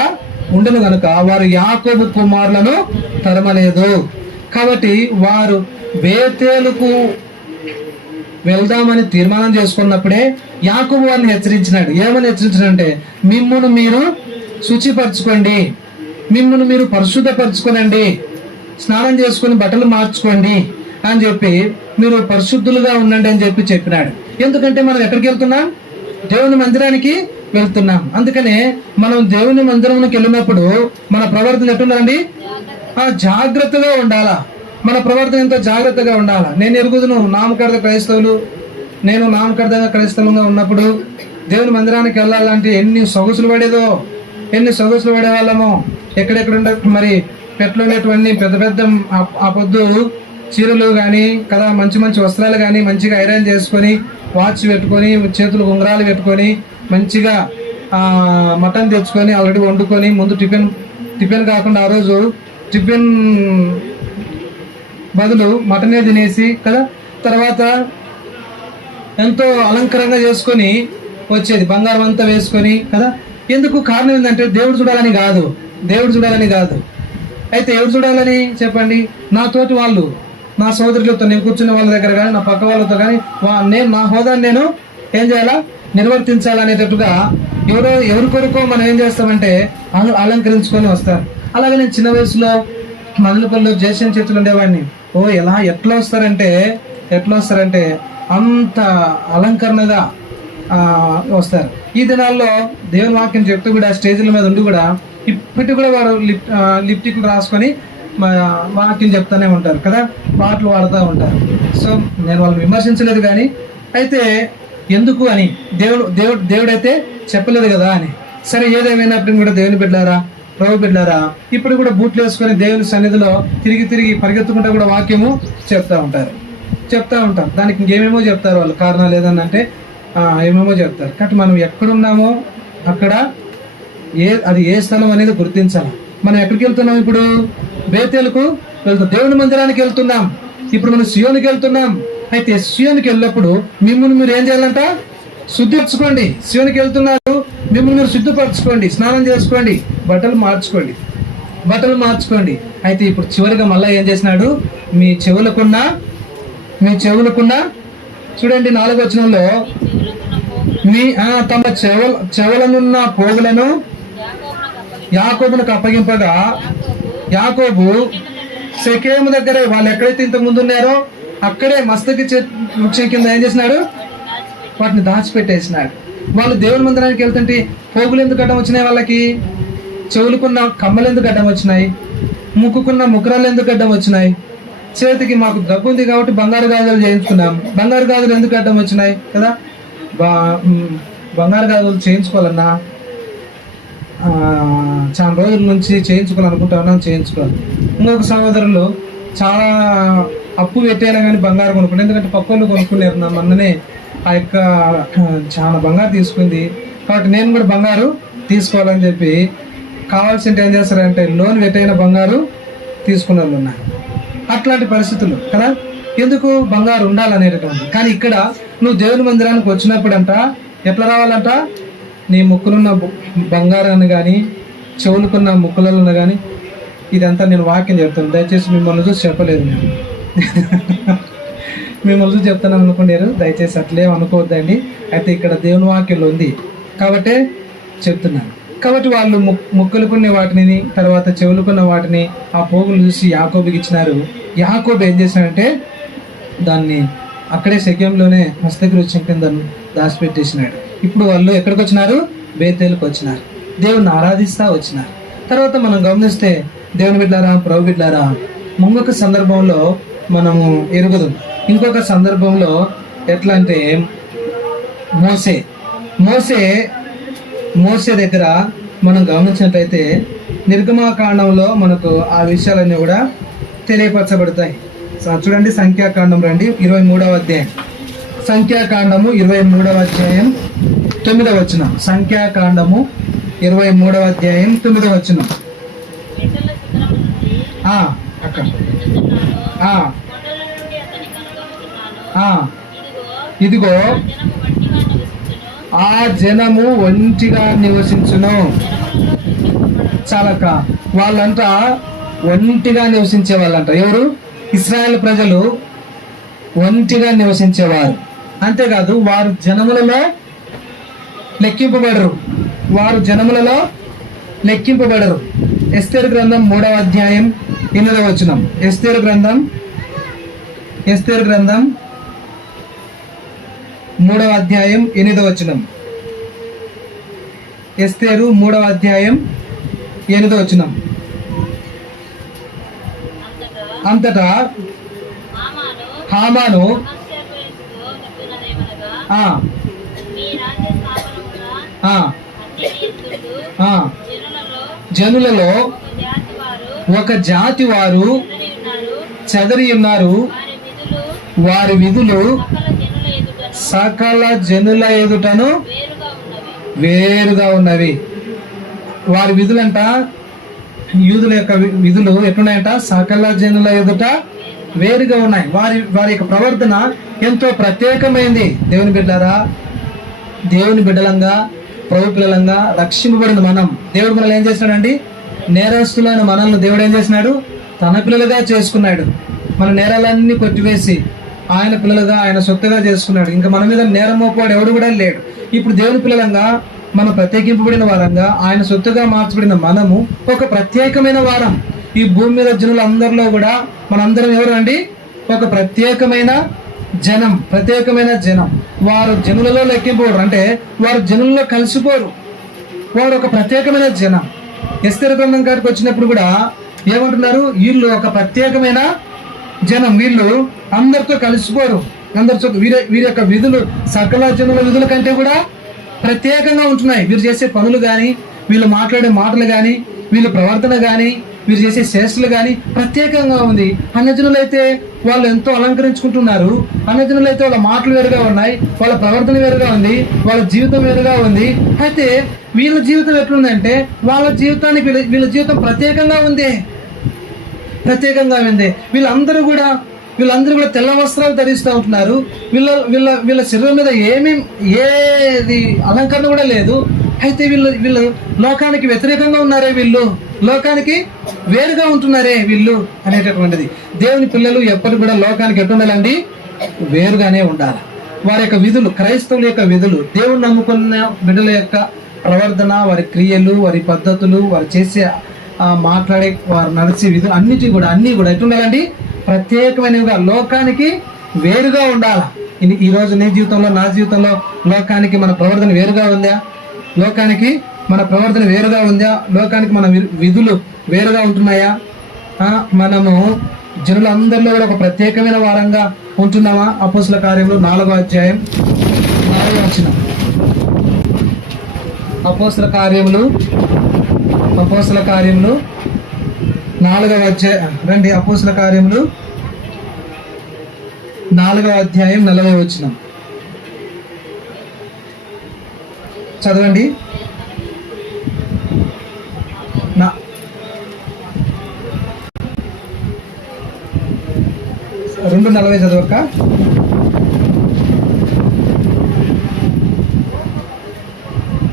ఉండను గనుక వారు యాకోబు కుమారులను తరమలేదు. కాబట్టి వారు బేతేలుకు వెళ్దామని తీర్మానం చేసుకున్నప్పుడే యాకోబు వారిని హెచ్చరించినాడు. ఏమని హెచ్చరించాడంటే, మిమ్మును మీరు శుచిపరచుకోండి, మిమ్మును మీరు పరిశుద్ధపరచుకోనండి, స్నానం చేసుకుని బట్టలు మార్చుకోండి అని చెప్పి మీరు పరిశుద్ధులుగా ఉండండి అని చెప్పినాడు. ఎందుకంటే మనం ఎక్కడికి వెళ్తున్నాం? దేవుని మందిరానికి వెళ్తున్నాం. అందుకనే మనం దేవుని మందిరంలోకి వెళ్ళినప్పుడు మన ప్రవర్తన ఎట్లుండాలండి? జాగ్రత్తగా ఉండాలా. మన ప్రవర్తన ఎంతో జాగ్రత్తగా ఉండాలా. నేను ఎరుగుదును నామకర్త క్రైస్తవంగా ఉన్నప్పుడు దేవుని మందిరానికి వెళ్ళాలంటే ఎన్ని సొగసులు పడేవాళ్ళమో. ఎక్కడెక్కడ మరి పెట్లోనేటువంటి పెద్ద పెద్ద ఆ పొద్దు చీరలు కానీ కదా, మంచి మంచి వస్త్రాలు కానీ మంచిగా ఐరన్ చేసుకొని, వాచ్ పెట్టుకొని, చేతులు ఉంగరాలు పెట్టుకొని, మంచిగా మటన్ తెచ్చుకొని ఆల్రెడీ వండుకొని ముందు టిఫిన్ కాకుండా ఆ రోజు టిఫిన్ బదులు మటనే తినేసి కదా, తర్వాత ఎంతో అలంకరంగా చేసుకొని వచ్చేది, బంగారం అంతా వేసుకొని కదా. ఎందుకు? కారణం ఏంటంటే దేవుడు చూడాలని కాదు. అయితే ఎవరు చూడాలని చెప్పండి? నా తోటి వాళ్ళు, నా సోదరులతో, నేను కూర్చున్న వాళ్ళ దగ్గర కానీ, నా పక్క వాళ్ళతో కానీ నేను నా హోదాని నేను ఏం చేయాలా, నిర్వర్తించాలనేటట్టుగా ఎవరి కొరకు మనం ఏం చేస్తామంటే అలంకరించుకొని వస్తారు. అలాగే నేను చిన్న వయసులో మదనపల్లిలో జయసేన చేతులు ఉండేవాడిని. ఎట్లా వస్తారంటే అంత అలంకరణగా వస్తారు. ఈ దినాల్లో దేవుని వాక్యం చెప్తూ కూడా స్టేజ్ల మీద ఉండి కూడా ఇప్పటికి కూడా వారు లిప్టిక్లు రాసుకొని వాక్యం చెప్తానే ఉంటారు కదా, పాటలు పాడుతూ ఉంటారు. సో నేను వాళ్ళని విమర్శించలేదు, కానీ అయితే ఎందుకు అని దేవుడైతే చెప్పలేదు కదా అని. సరే, ఏదేమైనప్పుడు కూడా దేవుని బిడ్డలారా, ప్రభు బిడ్డలారా, ఇప్పుడు కూడా బూట్లు వేసుకొని దేవుని సన్నిధిలో తిరిగి పరిగెత్తుకుంటూ కూడా వాక్యము చెప్తా ఉంటారు. దానికి ఇంకేమేమో చెప్తారు వాళ్ళు, కారణాలు ఏదన్నంటే ఏమేమో చెప్తారు. కాబట్టి మనం ఎక్కడున్నామో అక్కడ అది ఏ స్థలం అనేది గుర్తించాలి. మనం ఎక్కడికి వెళ్తున్నాం? ఇప్పుడు బేతేలుకు వెళ్తాం, దేవుని మందిరానికి వెళ్తున్నాం. ఇప్పుడు మనం సియోనుకి వెళ్తున్నాం. అయితే సియోనుకి వెళ్ళినప్పుడు మిమ్మల్ని మీరు ఏం చేయాలంట? శుద్ధిపరచుకోండి. సియోనుకి వెళ్తున్నారు, మిమ్మల్ని మీరు శుద్ధిపరచుకోండి, స్నానం చేసుకోండి, బట్టలు మార్చుకోండి. అయితే ఇప్పుడు చివరిగా మళ్ళీ ఏం చేసినాడు? మీ చెవులకున్న చూడండి 4వ వచనంలో, తమ చెవులనున్న పోగులను యాకోబునకు అప్పగింపగా, యాకోబు షెకెము దగ్గరే, వాళ్ళు ఎక్కడైతే ఇంతకు ముందు ఉన్నారో అక్కడే మస్తకి వృక్షం కింద ఏం చేసినాడు? వాటిని దాచిపెట్టేసినాడు. వాళ్ళు దేవుని మందిరానికి వెళ్తుంటే పోగులు ఎందుకు అడ్డం వచ్చినాయి? వాళ్ళకి చెవులుకున్న కమ్మలు ఎందుకు అడ్డం వచ్చినాయి? ముక్కుకున్న ముక్కరాలు ఎందుకు అడ్డం వచ్చినాయి? చేతికి మాకు డబ్బు ఉంది కాబట్టి బంగారు గాజులు చేయించుకున్నాం. బంగారు గాజులు ఎందుకు అడ్డం వచ్చినాయి కదా? బంగారు గాజులు చేయించుకోవాలన్నా చాలా రోజుల నుంచి చేయించుకోవాలనుకుంటున్నాం, చేయించుకోవాలి. ఇంకొక సహోదరులు చాలా అప్పు పెట్టేలా కానీ బంగారు కొనుక్కున్నారు. ఎందుకంటే పక్కలు కొనుక్కున్నారు. నా మొన్ననే ఆ యొక్క చాలా బంగారు తీసుకుంది కాబట్టి నేను కూడా బంగారు తీసుకోవాలని చెప్పి కావాల్సింటే ఏం చేస్తారంటే లోన్ పెట్టైన బంగారు తీసుకున్న వాళ్ళు ఉన్నారు. అట్లాంటి పరిస్థితులు కదా. ఎందుకు? బంగారు ఉండాలనేటటువంటి. కానీ ఇక్కడ నువ్వు దేవుని మందిరానికి వచ్చినప్పుడంట ఎట్లా రావాలంట? నీ ముక్కులున్న బంగారాన్ని కానీ, చెవులుకున్న ముక్కులలో కానీ, ఇదంతా నేను వాక్యం చెప్తాను. దయచేసి మిమ్మల్ని చూసి చెప్పలేదు, నేను మిమ్మల్ని చూసి చెప్తాను అనుకున్నారు. దయచేసి అట్లేం అనుకోవద్దండి. అయితే ఇక్కడ దేవుని వాక్యంలో ఉంది కాబట్టి చెప్తున్నాను. కాబట్టి వాళ్ళు ముక్కులుకునే వాటిని, తర్వాత చెవులుకున్న వాటిని, ఆ పోగులు చూసి యాకోబుకి ఇచ్చినారు. యాకోబు ఏం చేశాడంటే దాన్ని అక్కడే షెకెంలోనే మస్తకి వృక్షం కింద దాచిపెట్టేసినాడు. ఇప్పుడు వాళ్ళు ఎక్కడికి వచ్చినారు? బేతేలుకు వచ్చినారు, దేవుని ఆరాధిస్తూ వచ్చినారు. తర్వాత మనం గమనిస్తే దేవుని బిడ్డారా, ప్రభు బిడ్డారా, ఇంకొక సందర్భంలో మనము ఎరుగుదాం. ఇంకొక సందర్భంలో ఎట్లా అంటే మోసే దగ్గర మనం గమనించినట్లయితే నిర్గమాకాండంలో మనకు ఆ విషయాలన్నీ కూడా తెలియపరచబడతాయి. చూడండి, సంఖ్యాకాండం రండి, 23వ అధ్యాయం. సంఖ్యాకాండము 23వ అధ్యాయం 9వ వచనం. సంఖ్యాకాండము 23వ అధ్యాయం 9వ వచనం. అక్కడ ఇదిగో ఆ జనము ఒంటిగా నివసించును. చాలక వాళ్ళంతా ఒంటిగా నివసించే వాళ్ళంట. ఎవరు? ఇశ్రాయేల్ ప్రజలు ఒంటిగా నివసించేవారు. అంతేకాదు వారు జనములలో లెక్కింపబడరు. ఎస్తేరు గ్రంథం 3వ అధ్యాయం 8వ వచనం. ఎస్తేరు గ్రంథం 3వ అధ్యాయం 8వ వచనం. ఎస్తేరు 3వ అధ్యాయం 8వ వచనం. అంతటా హామాను జనులలో ఒక జాతి వారు చెదరి ఉన్నారు, వారి విధులు వారి విధులు సకల జనుల ఎదుటను సకల జనుల ఎదుటను వేరుగా ఉన్నవి. వేరుగా ఉన్నవి. వారి విధులంట, యూదుల యొక్క విధులు ఎట్లున్నాయంట? సకల జనుల ఎదుట వేరుగా ఉన్నాయి. వారి వారి యొక్క ప్రవర్తన ఎంతో ప్రత్యేకమైంది. దేవుని బిడ్డలారా, దేవుని బిడ్డలంగా, ప్రభు పిల్లలంగా రక్షింపబడిన మనం, దేవుడు మనల్ని ఏం చేసినాడండి? నేరస్తులైన మనల్ని దేవుడు ఏం చేసినాడు? తన పిల్లలుగా చేసుకున్నాడు. మన నేరాలన్నీ కొట్టివేసి ఆయన పిల్లలుగా, ఆయన సొత్తుగా చేసుకున్నాడు. ఇంకా మన మీద నేరం మోపాడు ఎవడు కూడా లేడు. ఇప్పుడు దేవుని పిల్లలంగా, మనం ప్రత్యేకింపబడిన వారంగా, ఆయన సొత్తుగా మార్చబడిన మనము ఒక ప్రత్యేకమైన వారం. ఈ భూమి మీద జనులందరిలో కూడా మనందరం ఎవరు అండి? ఒక ప్రత్యేకమైన జనం, ప్రత్యేకమైన జనం. వారు జనులలో లెక్కింపోరు, అంటే వారు జనుల్లో కలిసిపోరు. వారు ఒక ప్రత్యేకమైన జనం. ఎస్తేరు గ్రంథం కాడికి వచ్చినప్పుడు కూడా ఏమంటున్నారు? వీళ్ళు ఒక ప్రత్యేకమైన జనం, వీళ్ళు అందరితో కలిసిపోరు. అందరితో వీరి యొక్క విధులు సకల జనుల విధుల కంటే కూడా ప్రత్యేకంగా ఉంటున్నాయి. వీరు చేసే పనులు కానీ, వీళ్ళు మాట్లాడే మాటలు కానీ, వీళ్ళ ప్రవర్తన కానీ, వీరు చేసే చేష్టలు కానీ ప్రత్యేకంగా ఉంది. అన్యజనులు అయితే వాళ్ళు ఎంతో అలంకరించుకుంటున్నారు. అన్యజనులు అయితే వాళ్ళ మాటలు వేరుగా ఉన్నాయి, వాళ్ళ ప్రవర్తన వేరుగా ఉంది, వాళ్ళ జీవితం వేరుగా ఉంది. అయితే వీళ్ళ జీవితం ఎట్లుందంటే వాళ్ళ జీవితానికి వీళ్ళ జీవితం ప్రత్యేకంగా ఉంది, ప్రత్యేకంగా ఉంది. వీళ్ళందరూ కూడా తెల్ల వస్త్రాలు ధరిస్తూ ఉంటున్నారు. వీళ్ళ వీళ్ళ వీళ్ళ శరీరం మీద ఏది అలంకరణ కూడా లేదు. అయితే వీళ్ళు లోకానికి వ్యతిరేకంగా ఉన్నారే, వీళ్ళు లోకానికి వేరుగా ఉంటున్నారే వీళ్ళు అనేటటువంటిది. దేవుని పిల్లలు ఎప్పటికి కూడా లోకానికి ఎట్టు ఉండాలండి? వేరుగానే ఉండాలి. వారి యొక్క విధులు, క్రైస్తవుల యొక్క విధులు, దేవుని నమ్ముకున్న బిడ్డల యొక్క ప్రవర్తన, వారి క్రియలు, వారి పద్ధతులు, వారు చేసే మాట్లాడే, వారు నడిచే విధులు అన్ని కూడా ఎట్టు ఉండాలండి? ప్రత్యేకమైనవిగా, లోకానికి వేరుగా ఉండాలి. ఈ రోజు నీ జీవితంలో, నా జీవితంలో లోకానికి మన ప్రవర్తన వేరుగా ఉందా? లోకానికి మన ప్రవర్తన వేరుగా ఉందా? లోకానికి మన విధులు వేరుగా ఉంటున్నాయా? మనము జనులందరిలో కూడా ఒక ప్రత్యేకమైన వారంగా ఉంటున్నామా? అపోస్తల కార్యములు 4వ అధ్యాయం 4వ వచనం. అపోస్తల కార్యములు 4వ అధ్యాయం రండి. అపోస్తల కార్యములు 4వ అధ్యాయం 40వ వచనం చదవండి. 2:40 చదవక.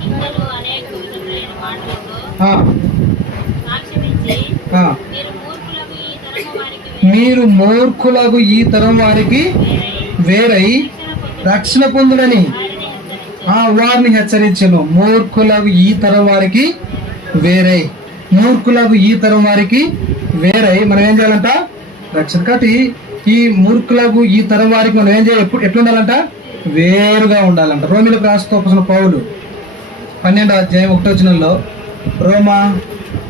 ఇంకను అనేక విధములైన మాటలతో ఆ, సాక్ష్యమిచ్చి ఆ. మీరు మూర్ఖులకు ఈ తరం వారికి వేరై రక్షణ పొందుడని వారిని హెచ్చరించెను. మూర్ఖులకు ఈ తరం వారికి వేరై, మూర్ఖులకు ఈ తరం వారికి వేరై మనం ఏం చేయాలంట? రక్షణ. కాబట్టి ఈ మూర్ఖులకు ఈ తరం వారికి మనం ఏం చేయాలి? ఎట్లుండాలంట? వేరుగా ఉండాలంట. రోమిలకు రాసిన పౌలు 12వ అధ్యాయం 1వ వచనంలో, రోమా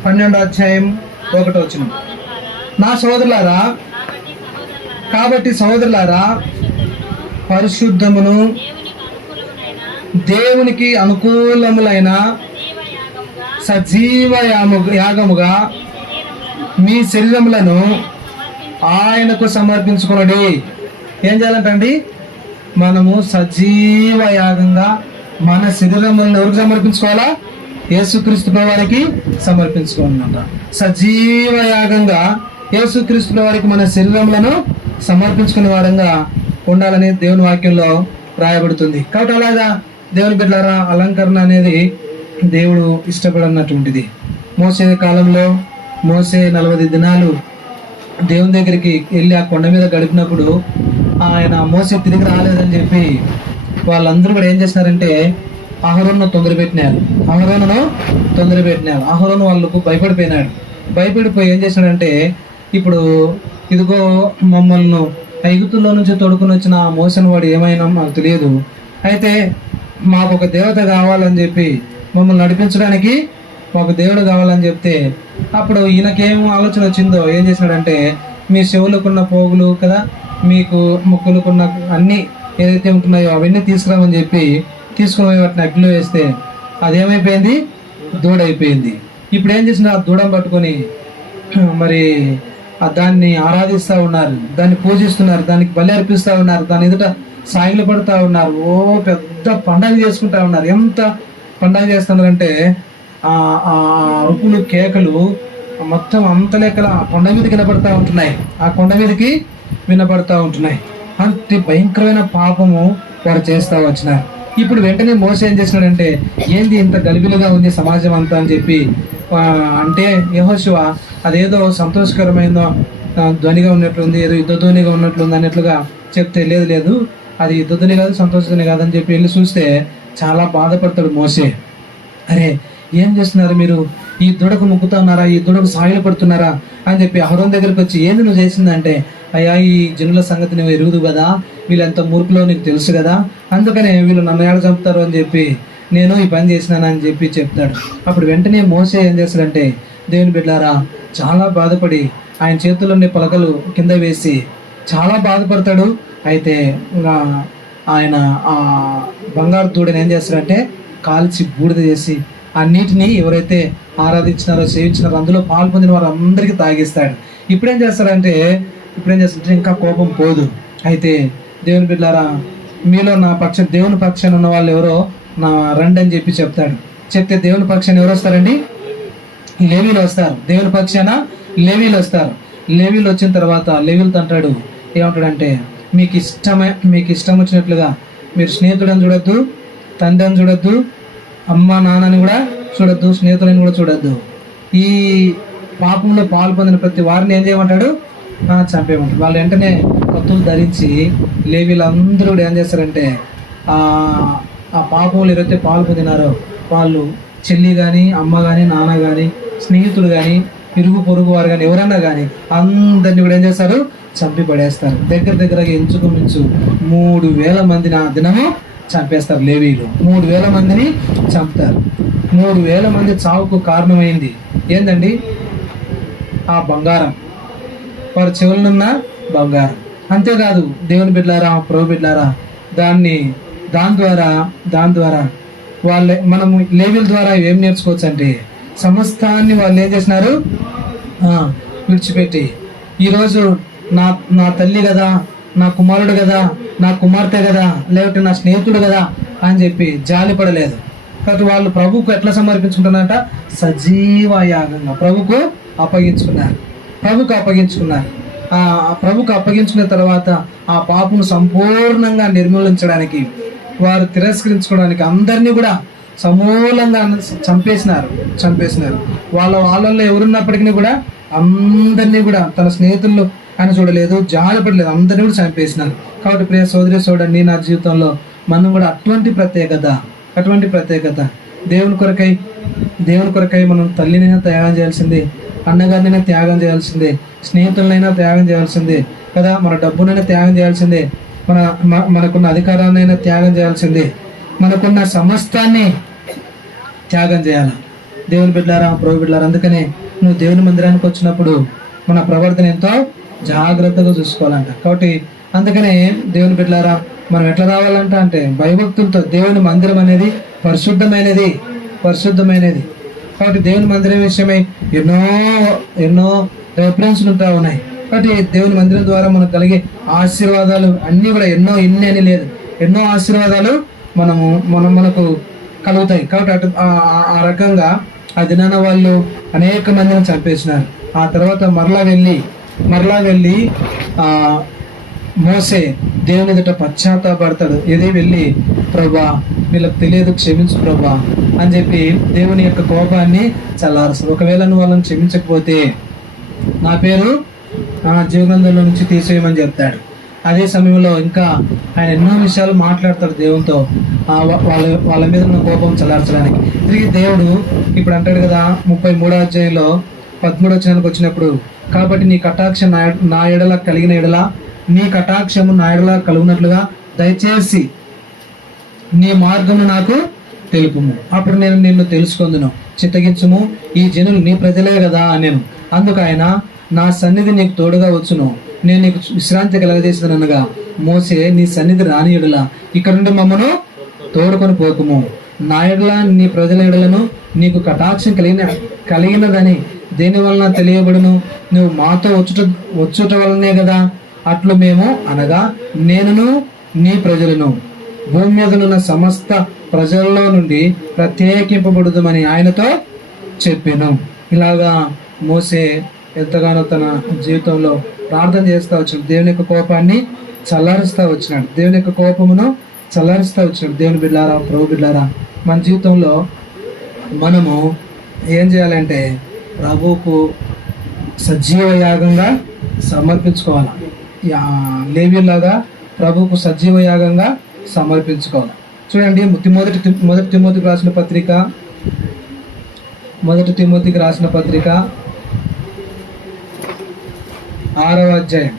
12వ అధ్యాయం 1వ వచనం, నా సహోదరులారా, కాబట్టి సహోదరులారా, పరిశుద్ధమును దేవునికి అనుకూలములైన సజీవ యాగముగా మీ శరీరములను ఆయనకు సమర్పించుకునడి. ఏం చేయాలంటండి? మనము సజీవ యాగంగా మన శరీరములను ఎవరికి సమర్పించుకోవాలా? యేసుక్రీస్తు వారికి సమర్పించుకోవాలంట. సజీవ యాగంగా యేసుక్రీస్తు వారికి మన శరీరములను సమర్పించుకునే వారంగా ఉండాలని దేవుని వాక్యంలో రాయబడుతుంది. కాబట్టి అలాగా దేవుని బిడ్డలారా, అలంకరణ అనేది దేవుడు ఇష్టపడనటువంటిది. మోసే కాలంలో మోసే 40 దినాలు దేవుని దగ్గరికి వెళ్ళి ఆ కొండ మీద గడిపినప్పుడు ఆయన మోసే తిరిగి రాలేదని చెప్పి వాళ్ళందరూ కూడా ఏం చేస్తున్నారంటే అహరోనును తొందరపెట్టినారు. అహరోను వాళ్ళకు భయపడిపోయినాడు. భయపడిపోయి ఏం చేశాడంటే, ఇప్పుడు ఇదిగో మమ్మల్ని ఐగుప్తులో నుంచి తోడుకుని వచ్చిన ఆ మోసని వాడు ఏమైనా మాకు తెలియదు, అయితే మాకు ఒక దేవత కావాలని చెప్పి, మమ్మల్ని నడిపించడానికి మాకు దేవుడు కావాలని చెప్తే, అప్పుడు ఈయనకేం ఆలోచన వచ్చిందో ఏం చేసినాడంటే, మీ చెవులకున్న పోగులు కదా, మీకు ముక్కులకున్న అన్నీ ఏదైతే ఉంటున్నాయో అవన్నీ తీసుకురామని చెప్పి తీసుకుని వాటిని అగ్నిలో వేస్తే అదేమైపోయింది? దూడైపోయింది. ఇప్పుడు ఏం చేసిన? ఆ దూడను పట్టుకొని మరి దాన్ని ఆరాధిస్తూ ఉన్నారు, దాన్ని పూజిస్తున్నారు, దానికి బలి అర్పిస్తూ ఉన్నారు, దాని ఎదుట సాగిలు పడుతూ ఉన్నారు. ఓ పెద్ద పండగ చేసుకుంటా ఉన్నారు. ఎంత పండగ చేస్తున్నారంటే ఆ అరుపులు కేకలు మొత్తం అంత లెక్కల ఆ కొండ మీదకి వినపడతా ఉంటున్నాయి, ఆ కొండ మీదకి వినపడతా ఉంటున్నాయి. అంతే భయంకరమైన పాపము వారు చేస్తూ వచ్చినారు. ఇప్పుడు వెంటనే మోసే ఏం చేసినాడంటే, ఏంది ఇంత గలిబిలుగా ఉంది సమాజం అంతా అని చెప్పి అంటే యెహోషువ అదేదో సంతోషకరమైన ధ్వనిగా ఉన్నట్లుంది, ఏదో యుద్ధ ధ్వనిగా ఉన్నట్లుంది అన్నట్లుగా చెప్తే, లేదు లేదు అది యుద్ధ ధ్వని కాదు, సంతోష ధ్వని కాదని చెప్పి వెళ్ళి చూస్తే చాలా బాధపడతాడు మోసే. అరే ఏం చేస్తున్నారు మీరు, ఈ దుడకు ముక్కుతున్నారా, ఈ దుడకు సాగిలు పడుతున్నారా అని చెప్పి అహరోన్ దగ్గరికి వచ్చి, ఏంది నువ్వు చేసిందంటే, అయ్యా ఈ జనుల సంగతి నువ్వు ఎరుగుదు కదా, వీళ్ళు ఎంత మూర్ఖులో నీకు తెలుసు కదా, అందుకనే వీళ్ళు నన్ను ఏడ చంపుతారు అని చెప్పి నేను ఈ పని చేసినానని చెప్పి చెప్తాడు. అప్పుడు వెంటనే మోసే ఏం చేస్తాడంటే, దేవుని బిడ్డలారా చాలా బాధపడి ఆయన చేతుల్లోని పలకలు కింద వేసి చాలా బాధపడతాడు. అయితే ఆయన ఆ బంగారు దూడని ఏం చేస్తాడంటే కాల్చి బూడిద చేసి ఆ నీటిని ఎవరైతే ఆరాధించినారో సేవించినారో అందులో పాలు పొందిన వారు అందరికీ తాగిస్తాడు. ఇప్పుడేం చేస్తాడంటే ఇంకా కోపం పోదు. అయితే దేవుని బిడ్డలారా మీలో దేవుని పక్షాన ఉన్న వాళ్ళు ఎవరో నా రండి అని చెప్పి చెప్తాడు. చెప్తే దేవుని పక్షాన ఎవరు వస్తారండి? లేవీలు వస్తారు. దేవుని పక్షాన లేవీలు వస్తారు. లేవీలు వచ్చిన తర్వాత లేవీలతో అంటాడు, ఏమంటాడంటే, మీకు ఇష్టం వచ్చినట్లుగా మీరు స్నేహితుడని చూడొద్దు, తండ్రి అని చూడొద్దు, అమ్మ నాన్నని కూడా చూడొద్దు, స్నేహితులని కూడా చూడొద్దు. ఈ పాపంలో పాలు పొందిన ప్రతి వారిని ఏం చేయమంటాడు? చంపేయమంటాడు. వాళ్ళు వెంటనే కత్తులు ధరించి లేవీలందరూ కూడా ఏం చేస్తారంటే ఆ పాపంలో ఎవరైతే పాలు పొందినారో వాళ్ళు చెల్లి కానీ అమ్మ కానీ నాన్న కానీ స్నేహితులు కానీ ఇరుగు పొరుగు వారు కానీ ఎవరన్నా కానీ అందరినీ కూడా ఏం చేస్తారు? చంపి పడేస్తారు. దగ్గరగా ఎంచుకుమించు 3,000 మందిని ఆ దినము చంపేస్తారు. లేవీలు 3,000 మందిని చంపుతారు. 3,000 మంది చావుకు కారణమైంది ఏందండి? ఆ బంగారం, వారి చెవులనున్న బంగారం. అంతేకాదు దేవుని బిడ్డలారా, ప్రభు బిడ్డలారా, దాని ద్వారా మనము లేవీల ద్వారా ఏం నేర్చుకోవచ్చు అంటే, సమస్తాన్ని వాళ్ళు ఏం చేసినారు? విడిచిపెట్టి ఈరోజు నా తల్లి కదా, నా కుమారుడు కదా, నా కుమార్తె కదా, లేకపోతే నా స్నేహితుడు కదా అని చెప్పి జాలి పడలేదు. కాబట్టి వాళ్ళు ప్రభుకు ఎట్లా సమర్పించుకుంటున్నారట? సజీవ యాగంగా ప్రభుకు అప్పగించుకున్నారు. ప్రభుకు అప్పగించుకున్న తర్వాత ఆ పాపను సంపూర్ణంగా నిర్మూలించడానికి, వారు తిరస్కరించుకోవడానికి అందరినీ కూడా సమూలంగా చంపేసినారు. వాళ్ళల్లో ఎవరున్నప్పటికీ కూడా అందరినీ కూడా తన స్నేహితులు ఆయన చూడలేదు, జాలిపడలేదు, అందరినీ కూడా చంపేసినారు. కాబట్టి ప్రియ సోదరి చూడండి, నా జీవితంలో మనం కూడా అటువంటి ప్రత్యేకత దేవుని కొరకై మనం తల్లినైనా త్యాగం చేయాల్సిందే, అన్నగారినైనా త్యాగం చేయాల్సిందే, స్నేహితులనైనా త్యాగం చేయాల్సిందే కదా, మన డబ్బునైనా త్యాగం చేయాల్సిందే, మనకున్న అధికారాన్నైనా త్యాగం చేయాల్సిందే, మనకున్న సమస్తాన్ని త్యాగం చేయాలి. దేవుని బిడ్డలారా, ప్రభు బిడ్డలారా, అందుకనే నువ్వు దేవుని మందిరానికి వచ్చినప్పుడు మన ప్రవర్తన ఎంతో జాగ్రత్తగా చూసుకోవాలంట. కాబట్టి అందుకనే దేవుని బిడ్డలారా, మనం ఎట్లా రావాలంట అంటే భయభక్తులతో. దేవుని మందిరం అనేది పరిశుద్ధమైనది. కాబట్టి దేవుని మందిరం విషయమై ఎన్నో రెఫరెన్స్లు ఉంటా ఉన్నాయి. కాబట్టి దేవుని మందిరం ద్వారా మనకు కలిగే ఆశీర్వాదాలు అన్నీ కూడా ఇన్ని అని లేదు, ఎన్నో ఆశీర్వాదాలు మనకు కలుగుతాయి. కాబట్టి ఆ రకంగా ఆ దినాన వాళ్ళు అనేక మందిని చంపేసినారు. ఆ తర్వాత మరలా వెళ్ళి మోసే దేవుని ఎదుట పశ్చాత్తాపడతాడు. వెళ్ళి ప్రభా వీళ్ళకి తెలియదు, క్షమించు ప్రభా అని చెప్పి దేవుని యొక్క కోపాన్ని చల్లారుస్తాడు. ఒకవేళ నువ్వు వాళ్ళని క్షమించకపోతే నా పేరు జీవగ్రంథంలో నుంచి తీసేయమని చెప్తాడు. అదే సమయంలో ఇంకా ఆయన ఎన్నో విషయాలు మాట్లాడతాడు దేవునితో, వాళ్ళ మీద ఉన్న కోపం చల్లార్చడానికి. తిరిగి దేవుడు ఇప్పుడు అంటాడు కదా 33వ అధ్యాయంలో 13వ వచనానికి వచ్చినప్పుడు, కాబట్టి నీ కటాక్షం నా ఎడల కలిగిన ఎడల నీ కటాక్షము నా ఎడల కలుగునట్లుగా దయచేసి నీ మార్గము నాకు తెలుపుము, అప్పుడు నేను నిన్ను తెలుసుకొందును, చిత్తగించుము, ఈ జనులు నీ ప్రజలే కదా నేను. అందుకు ఆయన నా సన్నిధి నీకు తోడుగా వచ్చును, నేను నీకు విశ్రాంతి కలగజేసిననగా మోసే నీ సన్నిధి రాని ఎడల ఇక్కడ నుండి మమ్మను తోడుకొని పోకుము, నా ఎడల నీ ప్రజల ఎడలను నీకు కటాక్షం కలిగినదని దేని వలన తెలియబడును? నువ్వు మాతో వచ్చుట వలనే కదా. అట్లు మేము అనగా నేనును నీ ప్రజలను భూమి మీదనున్న సమస్త ప్రజల్లో నుండి ప్రత్యేకింపబడుదమని ఆయనతో చెప్పాను. ఇలాగా మోసే ఎంతగానో తన జీవితంలో ప్రార్థన చేస్తూ వచ్చినాడు. దేవుని యొక్క కోపాన్ని చల్లారుస్తూ వచ్చినాడు. దేవుని యొక్క కోపమును చల్లారుస్తూ వచ్చినాడు. దేవుని బిడ్డారా, ప్రభు బిడ్డారా, మన జీవితంలో మనము ఏం చేయాలంటే ప్రభువుకు సజీవ యాగంగా సమర్పించుకోవాలి. లేవీలాగా ప్రభువుకు సజీవ యాగంగా సమర్పించుకోవాలి. చూడండి, మొదటి తిమోతికి రాసిన పత్రిక, మొదటి తిమోతికి రాసిన పత్రిక 6వ అధ్యాయం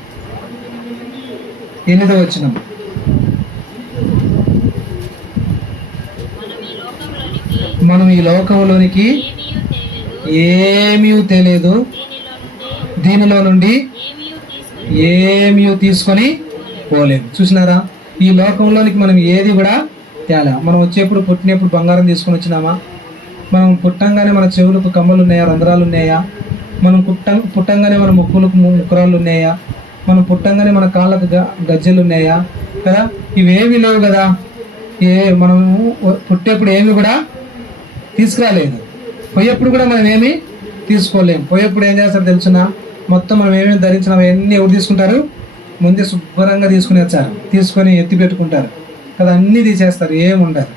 8వ వచనం. మనం ఈ లోకంలోనికి ఏమీ తెలియదు, దీనిలో నుండి ఏమీ తీసుకొని పోలేదు. చూసినారా, ఈ లోకంలోనికి మనం ఏది కూడా తేలా. మనం వచ్చేప్పుడు పుట్టినప్పుడు బంగారం తీసుకొని వచ్చినామా? మనం పుట్టంగానే మన చెవులకు కమ్మలు ఉన్నాయా, రంధ్రాలు ఉన్నాయా? మనం పుట్టంగానే మన ముక్కులకు ముక్కురాళ్ళు ఉన్నాయా? మనం పుట్టంగానే మన కాళ్ళకు గజ్జెలు ఉన్నాయా? కదా, ఇవేవి లేవు కదా. మనము పుట్టేప్పుడు ఏమి కూడా తీసుకురాలేదు, పోయేప్పుడు కూడా మనం ఏమి తీసుకోలేము. పోయేప్పుడు ఏం చేస్తారు తెలుసునా? మొత్తం మనం ఏమేమి ధరించినా అవన్నీ ఎవరు తీసుకుంటారు? ముందే శుభ్రంగా తీసుకుని వచ్చారు, తీసుకొని ఎత్తి పెట్టుకుంటారు కదా, అన్నీ తీసేస్తారు, ఏముండరు,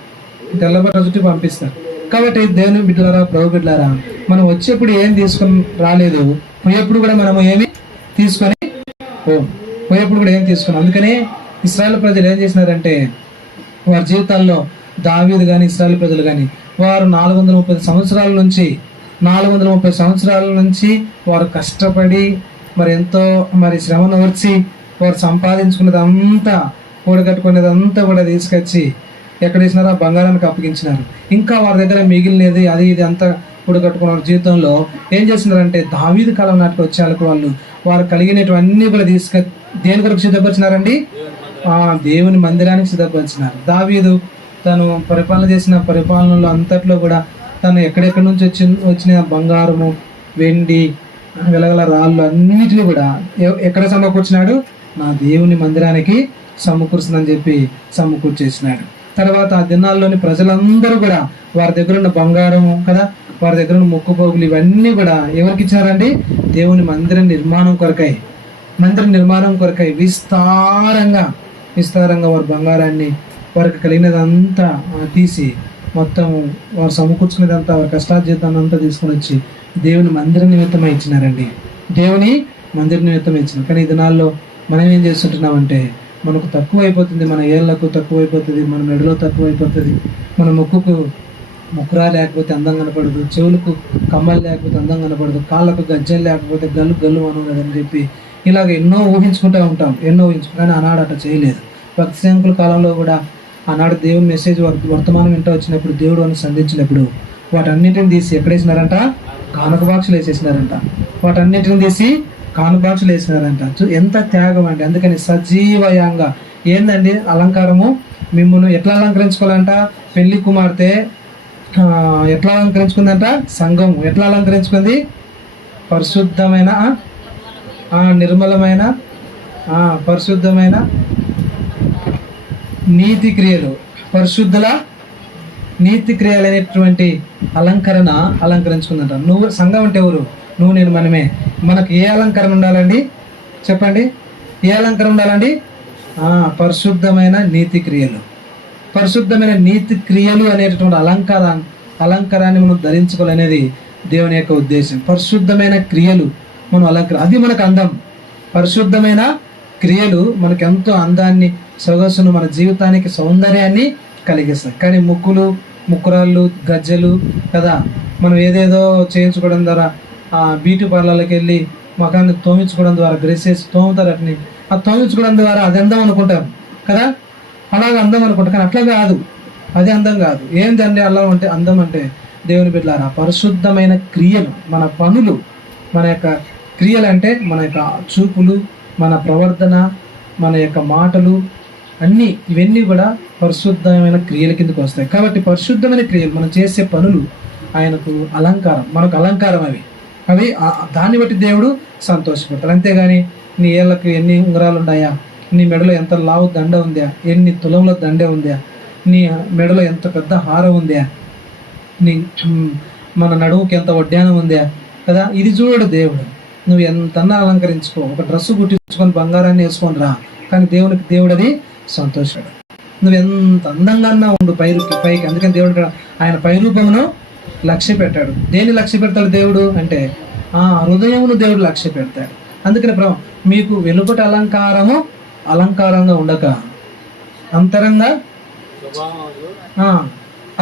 తెల్లబట్ట చుట్టి పంపిస్తారు. కాబట్టి దేవుని బిడ్డలారా, ప్రభు బిడ్డలారా, మనం వచ్చేప్పుడు ఏం తీసుకొని రాలేదు, పోయేప్పుడు కూడా మనము ఏమి తీసుకొని పోయేప్పుడు కూడా ఏం తీసుకున్నాం. అందుకనే ఇశ్రాయేలు ప్రజలు ఏం చేసినారంటే వారి జీవితాల్లో దావీదు కానీ ఇశ్రాయేలు ప్రజలు కానీ వారు 430 సంవత్సరాల నుంచి వారు కష్టపడి మరి ఎంతో శ్రమను వచ్చి వారు సంపాదించుకున్నది అంతా కూడగట్టుకునేది అంతా కూడా తీసుకొచ్చి ఎక్కడ వేసినారో ఆ బంగారానికి అప్పగించినారు. ఇంకా వారి దగ్గర మిగిలినది అది ఇది అంతా కూడగట్టుకున్న జీవితంలో ఏం చేసినారంటే దావీదు కాలం నాటికి వచ్చేళ్ళకు వారు కలిగినటువన్నీ కూడా దేని కొరకు సిద్ధపరిచినారండి? దేవుని మందిరానికి సిద్ధపరిచినారు. దావీదు తను పరిపాలన చేసిన పరిపాలనలో అంతట్లో కూడా తను ఎక్కడెక్కడి నుంచి వచ్చిన బంగారము, వెండి, వెలగల రాళ్ళు అన్నిటిని కూడా ఎక్కడ సమకూర్చినాడు? నా దేవుని మందిరానికి సమకూర్చుందని చెప్పి సమకూర్చేసినాడు. తర్వాత ఆ దినాల్లోని ప్రజలందరూ కూడా వారి దగ్గర ఉన్న బంగారము కదా, వారి దగ్గర ఉన్న మొక్కుపోగులు ఇవన్నీ కూడా ఎవరికి ఇచ్చారండి? దేవుని మందిర నిర్మాణం కొరకై విస్తారంగా వారి బంగారాన్ని వారికి కలిగినదంతా తీసి మొత్తం వారు సమకూర్చుకునేదంతా వారి కష్టార్జితాన్ని అంతా తీసుకొని వచ్చి దేవుని మందిర నిమిత్తమై ఇచ్చినారండి. దేవుని మందిర నిమిత్తమై ఇచ్చినారు. కానీ ఈ దినాల్లో మనం ఏం చేస్తుంటున్నామంటే మనకు తక్కువ అయిపోతుంది, మన ఏళ్ళకు తక్కువ అయిపోతుంది, మన మెడలో తక్కువ అయిపోతుంది, మన ముక్కురా లేకపోతే అందం కనపడదు, చెవులకు కమ్మలు లేకపోతే అందం కనపడదు, కాళ్ళకు గజ్జలు లేకపోతే గల్లు అనున్నదని చెప్పి ఇలాగ ఎన్నో ఊహించుకుంటూ ఉంటాం. కానీ ఆనాడు అట్లా చేయలేదు. భక్తి సంకుల కాలంలో కూడా ఆనాడు దేవుని మెసేజ్ వర్తమానం వింటూ వచ్చినప్పుడు దేవుడు అని సంధించినప్పుడు వాటన్నిటిని తీసి ఎక్కడేసినారంట? కానుక బాక్సులు వేసేసినారంట. వాటన్నిటిని తీసి కానుక బాక్సులు వేసినారంట. ఎంత త్యాగం అండి. అందుకని సజీవయంగా ఏందండి అలంకారము? మిమ్మల్ని ఎట్లా అలంకరించుకోవాలంట? పెళ్లి కుమార్తె ఎట్లా అలంకరించుకుందంట? సంఘం ఎట్లా అలంకరించుకుంది? పరిశుద్ధమైన నిర్మలమైన పరిశుద్ధమైన నీతి క్రియలు, పరిశుద్ధుల నీతి క్రియలు అనేటువంటి అలంకరించుకుందంట. నువ్వు సంఘం అంటే ఎవరు? నువ్వు నేను మనమే. మనకు ఏ అలంకరణ ఉండాలండి? చెప్పండి, ఏ అలంకరణ ఉండాలండి? పరిశుద్ధమైన నీతి క్రియలు. పరిశుద్ధమైన నీతి క్రియలు అనేటటువంటి అలంకారాన్ని మనం ధరించుకోవాలనేది దేవుని యొక్క ఉద్దేశం. పరిశుద్ధమైన క్రియలు మనం అది మనకు అందం. పరిశుద్ధమైన క్రియలు మనకు ఎంతో అందాన్ని, సొగసును, మన జీవితానికి సౌందర్యాన్ని కలిగిస్తాయి. కానీ ముక్కురాళ్ళు, గజ్జలు కదా, మనం ఏదేదో చేయించుకోవడం ద్వారా బ్యూటీ పార్లర్కి వెళ్ళి ముఖాన్ని తోమించుకోవడం ద్వారా గ్రెసెస్ తోముతారు. అట్ని ఆ తోమించుకోవడం ద్వారా అది అందం అనుకుంటాం కదా, అలాగే అందం అనుకుంటాం. కానీ అట్లా కాదు, అది అందం కాదు. ఏంటండి అలా అంటే అందం అంటే? దేవుని బిడ్డలారా, పరిశుద్ధమైన క్రియలు, మన పనులు, మన యొక్క క్రియలు అంటే మన యొక్క చూపులు, మన ప్రవర్తన, మన యొక్క మాటలు ఇవన్నీ కూడా పరిశుద్ధమైన క్రియల కిందకు వస్తాయి. కాబట్టి పరిశుద్ధమైన క్రియలు, మనం చేసే పనులు ఆయనకు అలంకారం, మనకు అలంకారం. అవి అవి దాన్ని బట్టి దేవుడు సంతోషపడతాడు. అంతేగాని నీ ఏళ్ళకు ఎన్ని ఉంగరాలు ఉన్నాయా, నీ మెడలో ఎంత లావు దండ ఉందా, ఎన్ని తులంలో దండే ఉందా, నీ మెడలో ఎంత పెద్ద హారం ఉందా, నీ మన నడుముకి ఎంత వడ్డానం ఉందా కదా, ఇది చూడు దేవుడు. నువ్వు ఎంతన్నా అలంకరించుకో, ఒక డ్రెస్సు కుట్టించుకొని బంగారాన్ని వేసుకొని రా, కానీ దేవుడు అది సంతోషాడు. నువ్వు ఎంత అందంగా ఉండు పైకి. అందుకని దేవుడు ఆయన పైరూపమును లక్ష్య పెట్టాడు. దేన్ని లక్ష్య పెడతాడు దేవుడు అంటే హృదయమును దేవుడు లక్ష్య పెడతాడు. అందుకని మీకు వెలుపటి అలంకారంగా ఉండక అంతరంగా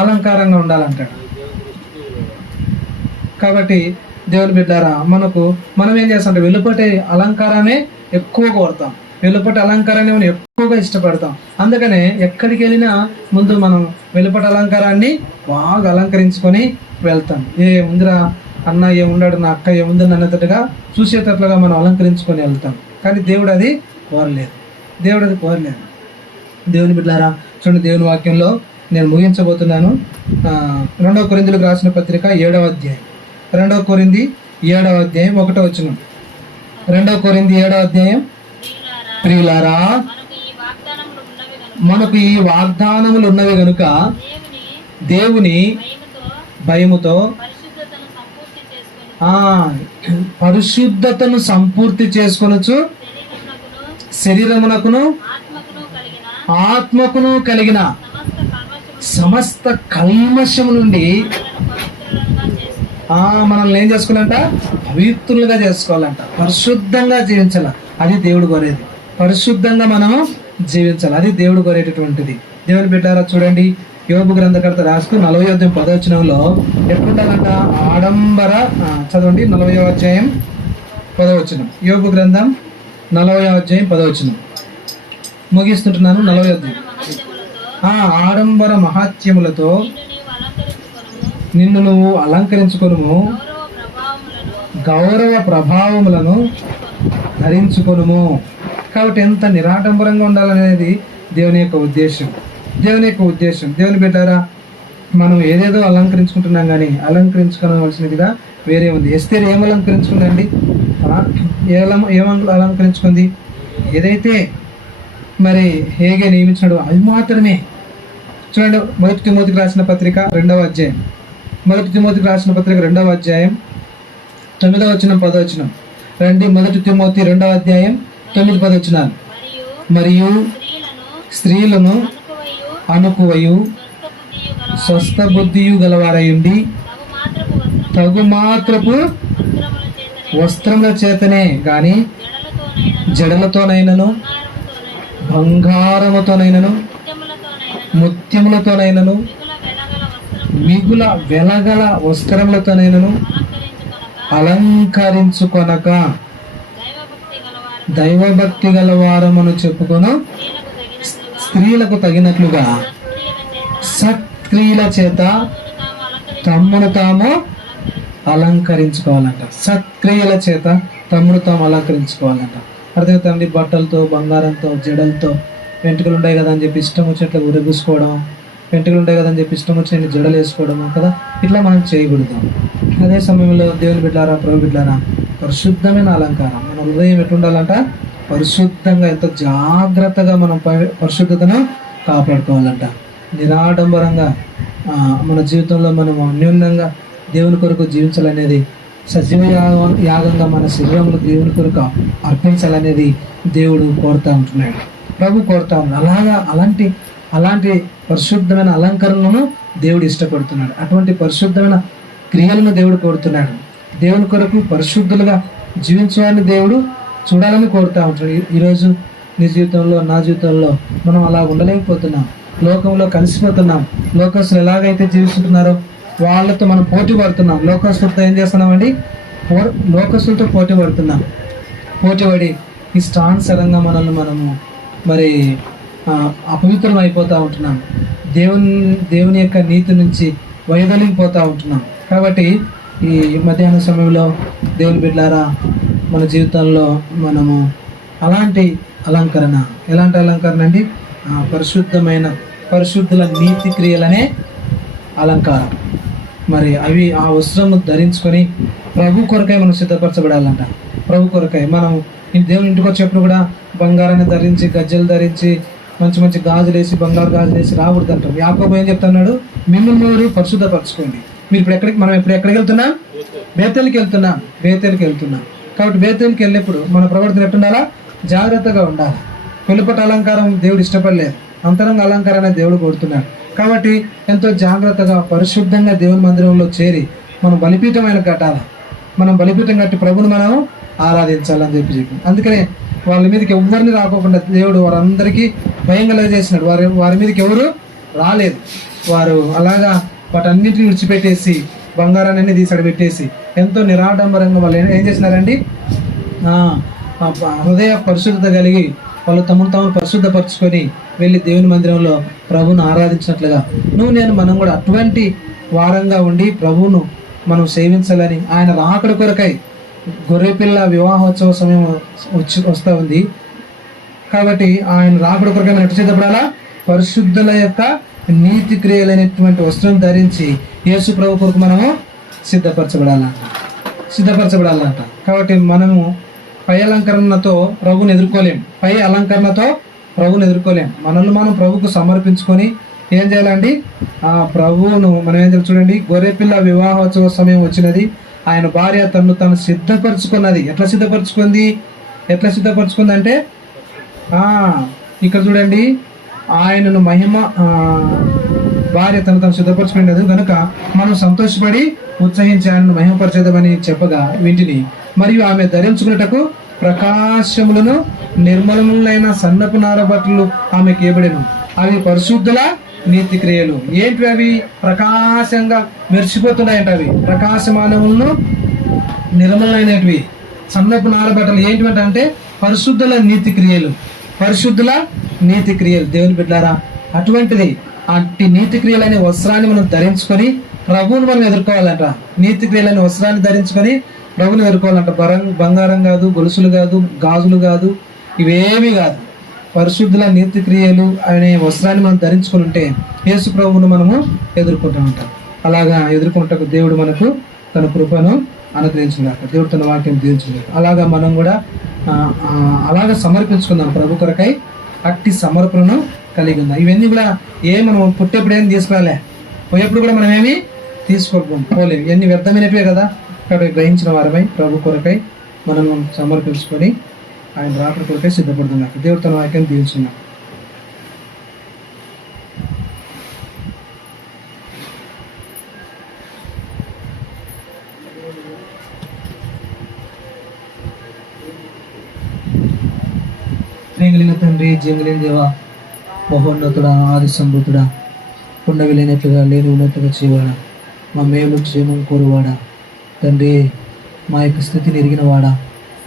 అలంకారంగా ఉండాలంటాడు. కాబట్టి దేవుని బిడ్డారా, మనం ఏం చేస్తాం, వెలుపటి అలంకారాన్ని ఎక్కువ కోరుతాం, వెలుపటి అలంకారాన్ని మనం ఎక్కువగా ఇష్టపడతాం. అందుకనే ఎక్కడికి వెళ్ళినా ముందు మనం వెలుపటి అలంకారాన్ని బాగా అలంకరించుకొని వెళ్తాం. ఏముందిరా అన్న, ఏముండాడు నా అక్క, ఏముందని అన్నట్టుగా చూసేటట్లుగా మనం అలంకరించుకొని వెళ్తాం. కానీ దేవుడు అది కోరలేదు. దేవుని బిడ్డారా చూడండి, దేవుని వాక్యంలో నేను ముగించబోతున్నాను. 2 కొరింథీయులకు రాసిన పత్రిక 7వ అధ్యాయం, 2 కొరింథీ 7వ అధ్యాయం 1వ వచనం. 2 కొరింథీ 7వ అధ్యాయం. ప్రియులారా, మనకు ఈ వాగ్దానములు ఉన్నవి గనుక దేవుని భయముతో పరిశుద్ధతను సంపూర్తి చేసుకొనొచ్చు, శరీరమునకును ఆత్మకును కలిగిన సమస్త కల్మషము నుండి మనల్ని ఏం చేసుకోవాలంట, పవిత్రులుగా చేసుకోవాలంట, పరిశుద్ధంగా జీవించాల. అది దేవుడు కోరేది. పరిశుద్ధంగా మనం జీవించాలి, అది దేవుడు కోరేటటువంటిది. దేవుని బిడ్డారా చూడండి, యోబు గ్రంథకర్త రాస్తూ 40వ అధ్యాయం 10వ వచనంలో ఎట్లుండాలంట, ఆడంబర చదవండి 40వ అధ్యాయం 10వ వచనం. యోబు గ్రంథం 40వ అధ్యాయం 10వ వచనం ముగిస్తుంటున్నాను. 40వ అధ్యాయం. ఆడంబర మహాత్యములతో నిన్ను నువ్వు అలంకరించుకొనుము, గౌరవ ప్రభావములను ధరించుకొనుము. కాబట్టి ఎంత నిరాడంబరంగా ఉండాలనేది దేవుని యొక్క ఉద్దేశం. దేవుని బిడ్డారా, మనం ఏదేదో అలంకరించుకుంటున్నాం, కానీ అలంకరించుకోవాల్సినదిగా వేరే ఉంది. ఎస్తేరు ఏం అలంకరించుకుందండి? ఏం అలంకరించుకుంది? ఏదైతే మరి హేగే నియమించాడో అవి మాత్రమే. చూడండి, 1 తిమోతికి రాసిన పత్రిక 2వ అధ్యాయం, 1 తిమోతికి రాసిన పత్రిక 2వ అధ్యాయం 9వ వచనం 10వ వచనం. రండి, 1 తిమోతి 2వ అధ్యాయం 9-10 వచనాలు. మరియు స్త్రీలను అనుకువయు స్వస్థ బుద్ధియు గలవారయుండి తగు మాత్రపు వస్త్రముల చేతనే గాని జడలతోనైనను బంగారముతోనైనను ముత్యములతోనైనను మిగుల వెలగల వస్త్రములతోనైనను అలంకరించుకొనక దైవభక్తి గల వారమును చెప్పుకొను స్త్రీలకు తగినట్లుగా సత్క్రియల చేత తమ్మును తాము అలంకరించుకోవాలంట. సత్క్రియల చేత తమ్మును తాము అలంకరించుకోవాలంట. అర్థమవుతుంది. బట్టలతో, బంగారంతో, జడలతో, వెంట్రుకలు ఉంటాయి కదా అని చెప్పి ఇష్టం వచ్చినట్లు ఉరగూసుకోవడం, వెంట్రుకలు ఉంటాయి కదా అని చెప్పి ఇష్టం వచ్చినట్టు జడలు వేసుకోవడం కదా, ఇట్లా మనం చేయకూడదు. అదే సమయంలో దేవుని బిడ్డారా, ప్రభు బిడ్డారా, పరిశుద్ధమైన అలంకారం. మన హృదయం ఎట్లుండాలంట, పరిశుద్ధంగా, ఎంతో జాగ్రత్తగా మనం పరిశుద్ధతను కాపాడుకోవాలంట. నిరాడంబరంగా మన జీవితంలో మనం అన్యోన్యంగా దేవుని కొరకు జీవించాలనేది, సజీవ యాగంగా మన శరీరంలో దేవుని కొరకు అర్పించాలనేది దేవుడు కోరుతూ ఉంటున్నాడు, ప్రభు కోరుతా ఉన్నాడు. అలాంటి పరిశుద్ధమైన అలంకరణను దేవుడు ఇష్టపడుతున్నాడు. అటువంటి పరిశుద్ధమైన క్రియలను దేవుడు కోరుతున్నాడు. దేవుని కొరకు పరిశుద్ధులుగా జీవించాలని దేవుడు చూడాలని కోరుతూ ఉంటాడు. ఈరోజు నీ జీవితంలో, నా జీవితంలో మనం అలా ఉండలేకపోతున్నాం. లోకంలో కలిసిపోతున్నాం. లోకస్తులు ఎలాగైతే జీవిస్తున్నారో వాళ్ళతో మనం పోటీ పడుతున్నాం. లోకస్తులతో ఏం చేస్తున్నామండి, లోకస్తులతో పోటీ పడుతున్నాం. పోటీపడి ఇష్టానుసారంగా మనము మరి అపవిత్రం అయిపోతూ ఉంటున్నాం. దేవుని యొక్క నీతి నుంచి వైదొలిగిపోతూ ఉంటున్నాం. కాబట్టి ఈ మధ్యాహ్న సమయంలో దేవుని బిడ్డలారా, మన జీవితంలో మనము ఎలాంటి అలంకరణ అండి, పరిశుద్ధుల నీతి క్రియలనే అలంకారం. మరి అవి ఆ వస్త్రము ధరించుకొని ప్రభు కొరకై మనం సిద్ధపరచబడాలంట. ప్రభు కొరకై మనం దేవుని ఇంటికి వచ్చేప్పుడు కూడా బంగారాన్ని ధరించి, గజ్జలు ధరించి, మంచి మంచి గాజులు వేసి, బంగారు గాజులు వేసి రాకూడదు అంటాం. యాకోబు ఏం చెప్తున్నాడు? మిమ్మల్ని మీరు పరిశుద్ధపరచుకోండి. మీరు మనం ఎక్కడికి వెళ్తున్నాం? బేతేలుకి వెళ్తున్నాం. కాబట్టి బేతేలుకి వెళ్ళినప్పుడు మన ప్రవర్తన ఎట్టుండాలా? జాగ్రత్తగా ఉండాలి. వెలుపట అలంకారం దేవుడు ఇష్టపడలేదు, అంతరంగ అలంకారాన్ని దేవుడు కోరుతున్నాడు. కాబట్టి ఎంతో జాగ్రత్తగా పరిశుద్ధంగా దేవుని మందిరంలో చేరి మనం బలిపీఠమైన కట్టాలి. మనం బలిపీఠం కట్టి ప్రభుని మనం ఆరాధించాలని చెప్పి. అందుకనే వాళ్ళ మీదకి ఎవరిని రాకోకుండా దేవుడు వారందరికీ భయం కలగజేసినాడు. వారి మీదకి ఎవరు రాలేదు. వారు అలాగా వాటన్నిటిని విడిచిపెట్టేసి బంగారాన్ని తీసాడు పెట్టేసి ఎంతో నిరాడంబరంగా వాళ్ళు ఏం చేసినారండి? హృదయ పరిశుద్ధత కలిగి వాళ్ళు తమను పరిశుద్ధపరచుకొని వెళ్ళి దేవుని మందిరంలో ప్రభువును ఆరాధించినట్లుగా మనం కూడా అటువంటి వారంగా ఉండి ప్రభువును మనం సేవించాలని ఆయన రాకడ కొరకై గొర్రెపిల్ల వివాహోత్సవ సమయం వస్తూ ఉంది. కాబట్టి ఆయన రాకడ కొరకై మనం ఎట్టు సిద్ధపడాలా? పరిశుద్ధుల యొక్క నీతి క్రియలైనటువంటి వస్త్రం ధరించి యేసు ప్రభు కొరకు మనము సిద్ధపరచబడాలంట. కాబట్టి మనము పై అలంకరణతో ప్రభుని ఎదుర్కోలేం. మనల్ని మనం ప్రభుకు సమర్పించుకొని ఏం చేయాలండి? ఆ ప్రభువును మనం ఏం చేయాలి చూడండి. గొర్రెపిల్ల వివాహోత్సవ సమయం వచ్చినది. ఆయన భార్య తను సిద్ధపరచుకున్నది. ఎట్లా సిద్ధపరచుకుంది అంటే ఇక్కడ చూడండి, ఆయనను భార్య తను సిద్ధపరచుకునేది కనుక మనం సంతోషపడి ఉత్సహించి ఆయనను మహిమపరచేద్దామని చెప్పగా వీటిని మరియు ఆమె ధరించుకున్నటకు ప్రకాశములను నిర్మలములైన సన్నపు నార బట్టలు ఆమెకి ఇవ్వబడెను. అవి పరిశుద్ధుల నీతి క్రియలు. ఏంటి అవి? ప్రకాశంగా మెరిసిపోతున్నాయంట. అవి ప్రకాశమానములను నిర్మలమైనవి సన్నపు నార బట్టలు. ఏంటివంటే పరిశుద్ధుల నీతి క్రియలు. దేవుని బిడ్డారా, అట్టి నీతి క్రియలనే వస్త్రాన్ని మనం ధరించుకొని ప్రభువుని మనం ఎదుర్కోవాలంట. నీతి క్రియలనే వస్త్రాన్ని ధరించుకొని ప్రభుని ఎదుర్కోవాలంట. బంగారం కాదు, గొలుసులు కాదు, గాజులు కాదు, ఇవేమీ కాదు. పరిశుద్ధుల నీతి క్రియలు అనే వస్త్రాన్ని మనం ధరించుకుని ఉంటే యేసు ప్రభువును మనము ఎదుర్కొంటామంట. అలాగా ఎదుర్కొంటకు దేవుడు మనకు తన కృపను అనుగ్రహించుగాక. దేవుడు తన వాక్యం దీవించుగాక. అలాగా మనం కూడా అలాగా సమర్పించుకుందాం ప్రభు కొరకై. అట్టి సమర్పణను కలిగి ఉందాం. ఇవన్నీ కూడా మనం పుట్టేప్పుడు ఏం తీసుకురాలే, పోయేప్పుడు కూడా మనం ఏమి పోలేము. ఇవన్నీ వ్యర్థమైనవే కదా. కాబట్టి గ్రహించిన వారమై ప్రభు కొరకై మనం సమర్పించుకొని ఆయన రాకడ కొరకై సిద్ధపడుతున్నాం. దేవుడు తన వాక్యం దీవించున్నాం. ప్రేమలిన తండ్రి, జీవలేని దేవా, మహోన్నతుడా, ఆది సంభూతుడా, ఉండవి లేనట్లుగా లేని ఉన్నట్లుగా చేయవాడా, మా మేలు క్షేమం కోరువాడా తండ్రి, మా యొక్క స్థితిని ఎరిగినవాడా,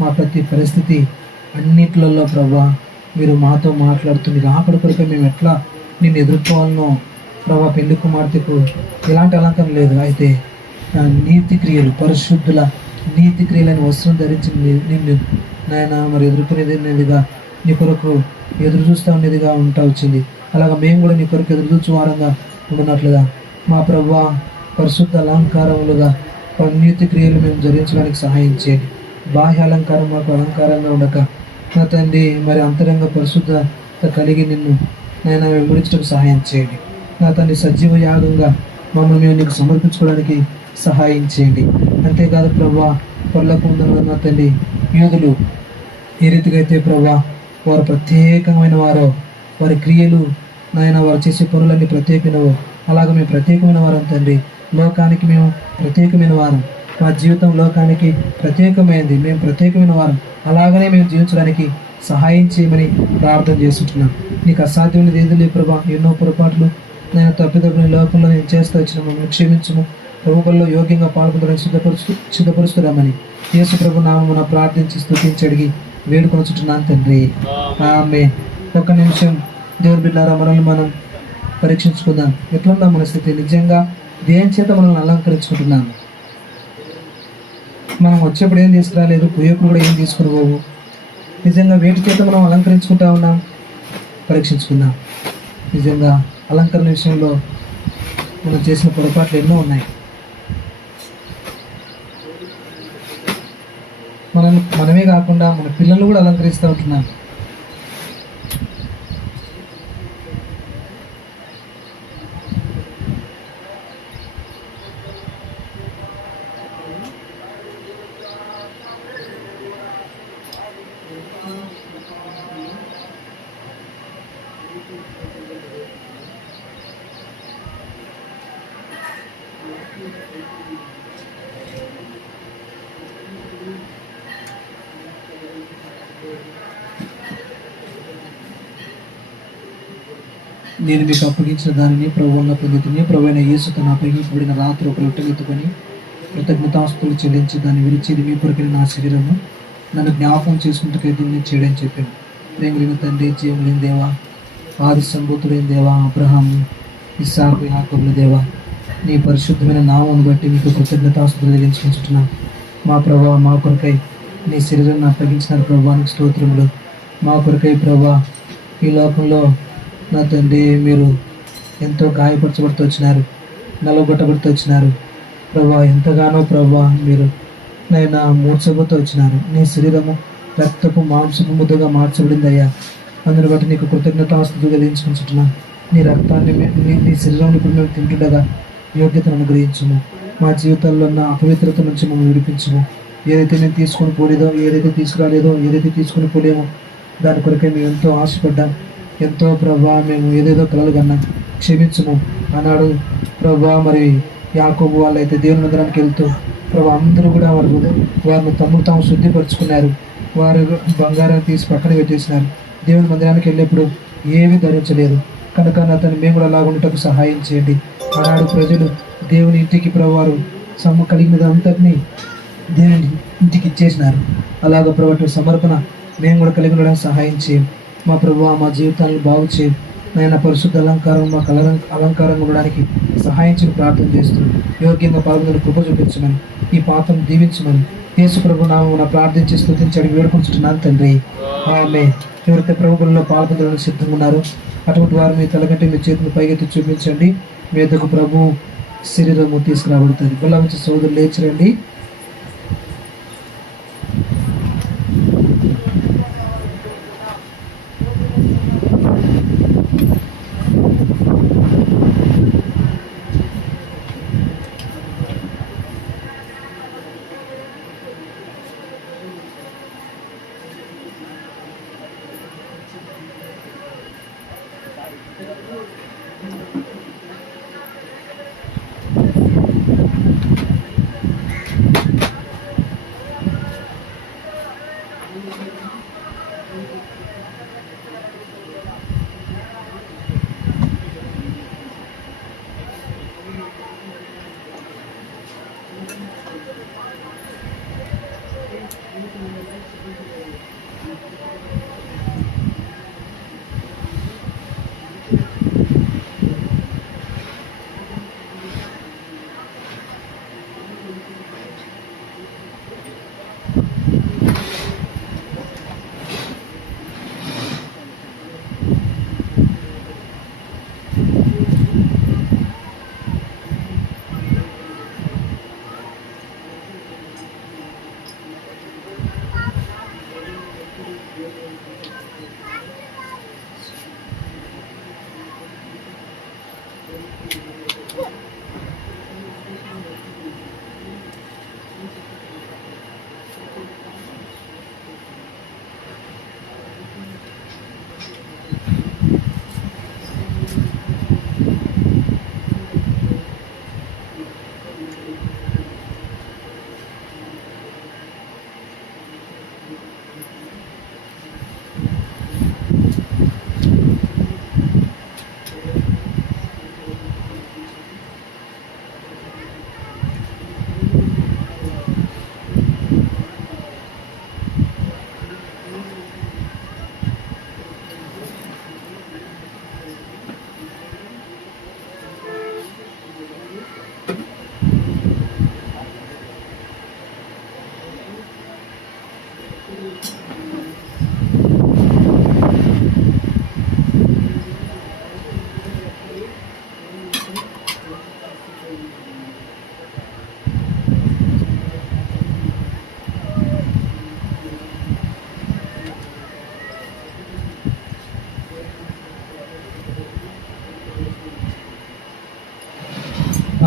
మా ప్రతి పరిస్థితి అన్నిట్లలో ప్రభా మీరు మాతో మాట్లాడుతుంది. రాకడ కొరకు మేము ఎట్లా నిన్ను ఎదుర్కోవాలనో ప్రభా, పెళ్లి కుమార్తెకు ఎలాంటి అలంకరణ లేదు. అయితే నీతి క్రియలు, పరిశుద్ధుల నీతి క్రియలను వస్త్రం ధరించి నిన్ను నాయన మరి ఎదుర్కొనేదిగా నీ కొరకు ఎదురు చూస్తూ ఉండేదిగా ఉంటా వచ్చింది. అలాగా మేము కూడా నీ కొరకు ఎదురు చూచు వారంగా ఉన్నట్లుగా మా ప్రభువా పరిశుద్ధ అలంకారములుగా నీతి క్రియలు మేము ధరించడానికి సహాయం చేయండి. బాహ్య అలంకారం మాకు అలంకారంగా ఉండక నా తండ్రి మరి అంతరంగ పరిశుద్ధత కలిగి నిన్ను నేను వెంబడించడం సహాయం చేయండి. నా తండ్రి సజీవ యాగంగా మమ్మల్ని మేము నీకు సమర్పించుకోవడానికి సహాయం చేయండి. అంతేకాదు ప్రభువా పొరలకు ఉందన్న నా తండ్రి యూదులు ఏ రీతిగా అయితే ప్రభువా వారు ప్రత్యేకమైన వారో, వారి క్రియలు నాయన వారు చేసే పనులన్నీ ప్రత్యేకమైనవో అలాగే మేము ప్రత్యేకమైన వారం తండ్రి. లోకానికి మేము ప్రత్యేకమైన వారం, మా జీవితం లోకానికి ప్రత్యేకమైనది, మేము ప్రత్యేకమైన వారం. అలాగనే మేము జీవించడానికి సహాయం చేయమని ప్రార్థన చేస్తుంటున్నాం. నీకు అసాధ్యమైనది ఏది లేదు ప్రభా. ఎన్నో పొరపాట్లు నేను తప్పిదప్పుని లోకంలో నేను చేస్తూ వచ్చిన మమ్మల్ని క్షమించము. ప్రభువుల్లో యోగ్యంగా పాల్గొనడానికి సిద్ధపరుస్తున్నామని యేసు ప్రభు నామమున ప్రార్థించి స్తుతించి అడిగి వేడుకొని చుట్టున్నాను తండ్రి. ఆమేన్. ఒక్క నిమిషం దేవుని బిడ్డలారా మనల్ని మనం పరీక్షించుకుందాం. ఎట్లుందా మన స్థితి? నిజంగా దేని చేత మనల్ని అలంకరించుకుంటున్నాము? మనం వచ్చేప్పుడు ఏం తీసుకురాలేదు, పోయేప్పుడు కూడా ఏం తీసుకుని పోవు. నిజంగా వేటి చేత మనం అలంకరించుకుంటా ఉన్నాం? పరీక్షించుకుందాం. నిజంగా అలంకరణ విషయంలో మనం చేసిన పొరపాట్లు ఎన్నో ఉన్నాయి. మనమే కాకుండా మన పిల్లలు కూడా అలంకరిస్తూ ఉంటున్నాం. నేను మీకు అప్పగించిన దానిని ప్రభువున్న పొందుతుంది. ప్రభువైన యేసు తన అప్పగింపబడిన రాత్రి ఒక రొట్టెలెత్తుకొని కృతజ్ఞతాస్తులు చెల్లించి దాన్ని విరిచి ఇది మీ కొరకైన నా శరీరము, నన్ను జ్ఞాపకం చేసుకుంటూ దీన్ని చేయడం చెప్పాను. ప్రేమలిన తండ్రి, జీవములైన దేవా, ఆది సంభూతులైన దేవా, అబ్రహాము, ఇస్సాకు, యాకోబుల దేవా, నీ పరిశుద్ధమైన నామమును బట్టి మీకు కృతజ్ఞతాస్తులు చెల్లించుకుంటున్నాను. మా ప్రభా, మా కొరకై నీ శరీరాన్ని అప్పగించిన ప్రభానికి స్తోత్రములు. మా కొరకై ప్రభా, ఈ లోకంలో నా తండ్రి మీరు ఎంతో గాయపరచబడుతూ వచ్చినారు, నలగొట్టబడుతూ వచ్చినారు ప్రభా. ఎంతగానో ప్రభా మీరు నైనా మూర్చబోతూ వచ్చినారు. నీ శరీరము రక్తపు మాంసపు ముద్దగా మార్చబడింది అయ్యా. అందుని బట్టి నీకు కృతజ్ఞతాస్తుతులు చెల్లించుకుంటున్నాను. నీ రక్తాన్ని నీ శరీరం ఇప్పుడు మేము తింటుండగా యోగ్యతను అనుగ్రహించము. మా జీవితాల్లో ఉన్న అపవిత్రత నుంచి మమ్మల్ని విడిపించము. ఏదైతే మేము తీసుకొని పోలేదో, ఏదైతే తీసుకురాలేదో, ఏదైతే తీసుకొని పోలేమో దాని కొరకే మేము ఎంతో ఆశపడ్డాం. ఎంతో ప్రభా మేము ఏదేదో కలలు కన్నాం, క్షమించము. ఆనాడు ప్రభా మరి యాకోబు వాళ్ళైతే దేవుని మందిరానికి వెళ్తూ ప్రభా అందరూ కూడా వారిని తమను తాము శుద్ధిపరుచుకున్నారు. వారు బంగారాన్ని తీసి పక్కన పెట్టేసినారు. దేవుని మందిరానికి వెళ్ళేప్పుడు ఏమీ ధరించలేదు కనుక అతను మేము కూడా అలా ఉండటకు సహాయం చేయండి. ఆనాడు ప్రజలు దేవుని ఇంటికి ప్రభువారు కలిగినది అంతటినీ దేవుని ఇంటికి ఇచ్చేసినారు. అలాగ ప్రభు సమర్పణ మేము కూడా కలిగి ఉండడానికి సహాయం చేయండి. మా ప్రభువా, మా జీవితాలను బాగు చేయండి. నాయన పరిశుద్ధ అలంకారం మాకు అలంకారంగా ఉండడానికి సహాయం చేయని ప్రార్థన చేస్తున్నాం. యోగ్యంగా పాల్గొని కృప చూపించమని, ఈ పాత్రను దీవించమని యేసు ప్రభు నామమున ప్రార్థించి స్తుతించడానికి వేడుకొంచుతున్నాను తండ్రి, ఆమేన్. ఎవరైతే ప్రభువులలో పాల్గొనడానికి సిద్ధంగా ఉన్నారో అటువంటి వారు మీ తలకంటే మీ చేతులు పైకెత్తి చూపించండి. మీ యొద్దకు ప్రభు శరీరము తీసుకురాబడుతుంది. బల్ల నుంచి సోదరులు లేచిరండి.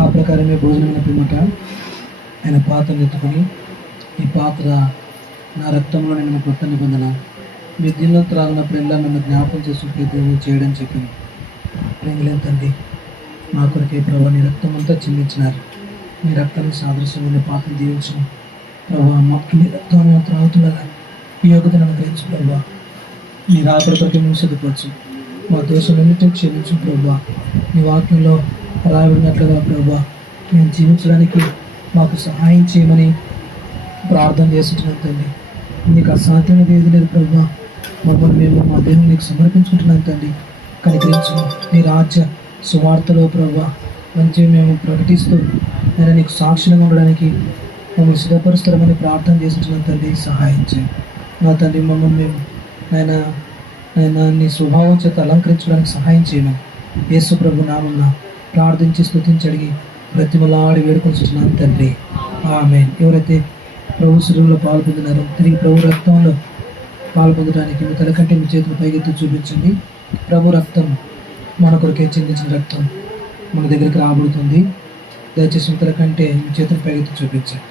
ఆ ప్రకారమే భోజనమైన పిమ్మట ఆయన పాత్రను ఎత్తుకొని, ఈ పాత్ర నా రక్తంలో నిన్న కొత్త నిబంధన, మీ దీనిలో త్రాగినప్పుడల్లా నన్ను జ్ఞాపకం చేసుకుంటే దేవుడు చేయడం చెప్పింది. ప్రేమలేని తండ్రి, మా కొరకే ప్రభావ నీ రక్తం అంతా చిందించినారు. మీ రక్తాన్ని సాదృశ్యమైన పాత్రను దీవించిన ప్రభావ, మాకు నీ రక్తాన్ని త్రాగుతుండగా ఈ యోగ్యతను అనుగ్రహించు ప్రభావ. నీ రాకడ కొరకే మేము సిద్ధపరచు, మా దోషాలన్నిటిని క్షమించు ప్రభావ. నీ వాక్యంలో రాయబడినట్లుగా ప్రభావ మేము జీవించడానికి మాకు సహాయం చేయమని ప్రార్థన చేస్తుంటున్నాం తండ్రి. నీకు అసాధ్యమైనది ఏది లేదు ప్రభావ. మమ్మల్ని మేము మా దేవుని నీకు సమర్పించుకుంటున్నాం తండ్రి. కనికరించు. నీ రాజ్య సువార్తలో ప్రభావ మంచిగా మేము ప్రకటిస్తూ నేను నీకు సాక్షిగా ఉండడానికి మమ్మల్ని సిద్ధపరుస్తారమని ప్రార్థన చేస్తుంటున్నాం తండ్రి. సహాయం చేయి నా తండ్రి. మమ్మల్ని మేము నాయన నీ స్వభావం చేత అలంకరించడానికి సహాయం చేయను. యేసు ప్రభు నామమున ప్రార్థించి స్తుతించి అడిగి ప్రతిమలాడి వేడుకొంచుతున్నాను తండ్రి. ఆమేన్. ఎవరైతే ప్రభు శరీరంలో పాలు పొందినారో తిరిగి ప్రభు రక్తంలో పాలు పొందడానికి మీ తల కంటే మీ చేతులు పైకెత్తి చూపించండి. ప్రభు రక్తం మన కొరకే చిందించిన రక్తం మన దగ్గరికి రాబడుతుంది. దయచేసి మీ తల కంటే మీ చేతులు పైకెత్తి చూపించండి.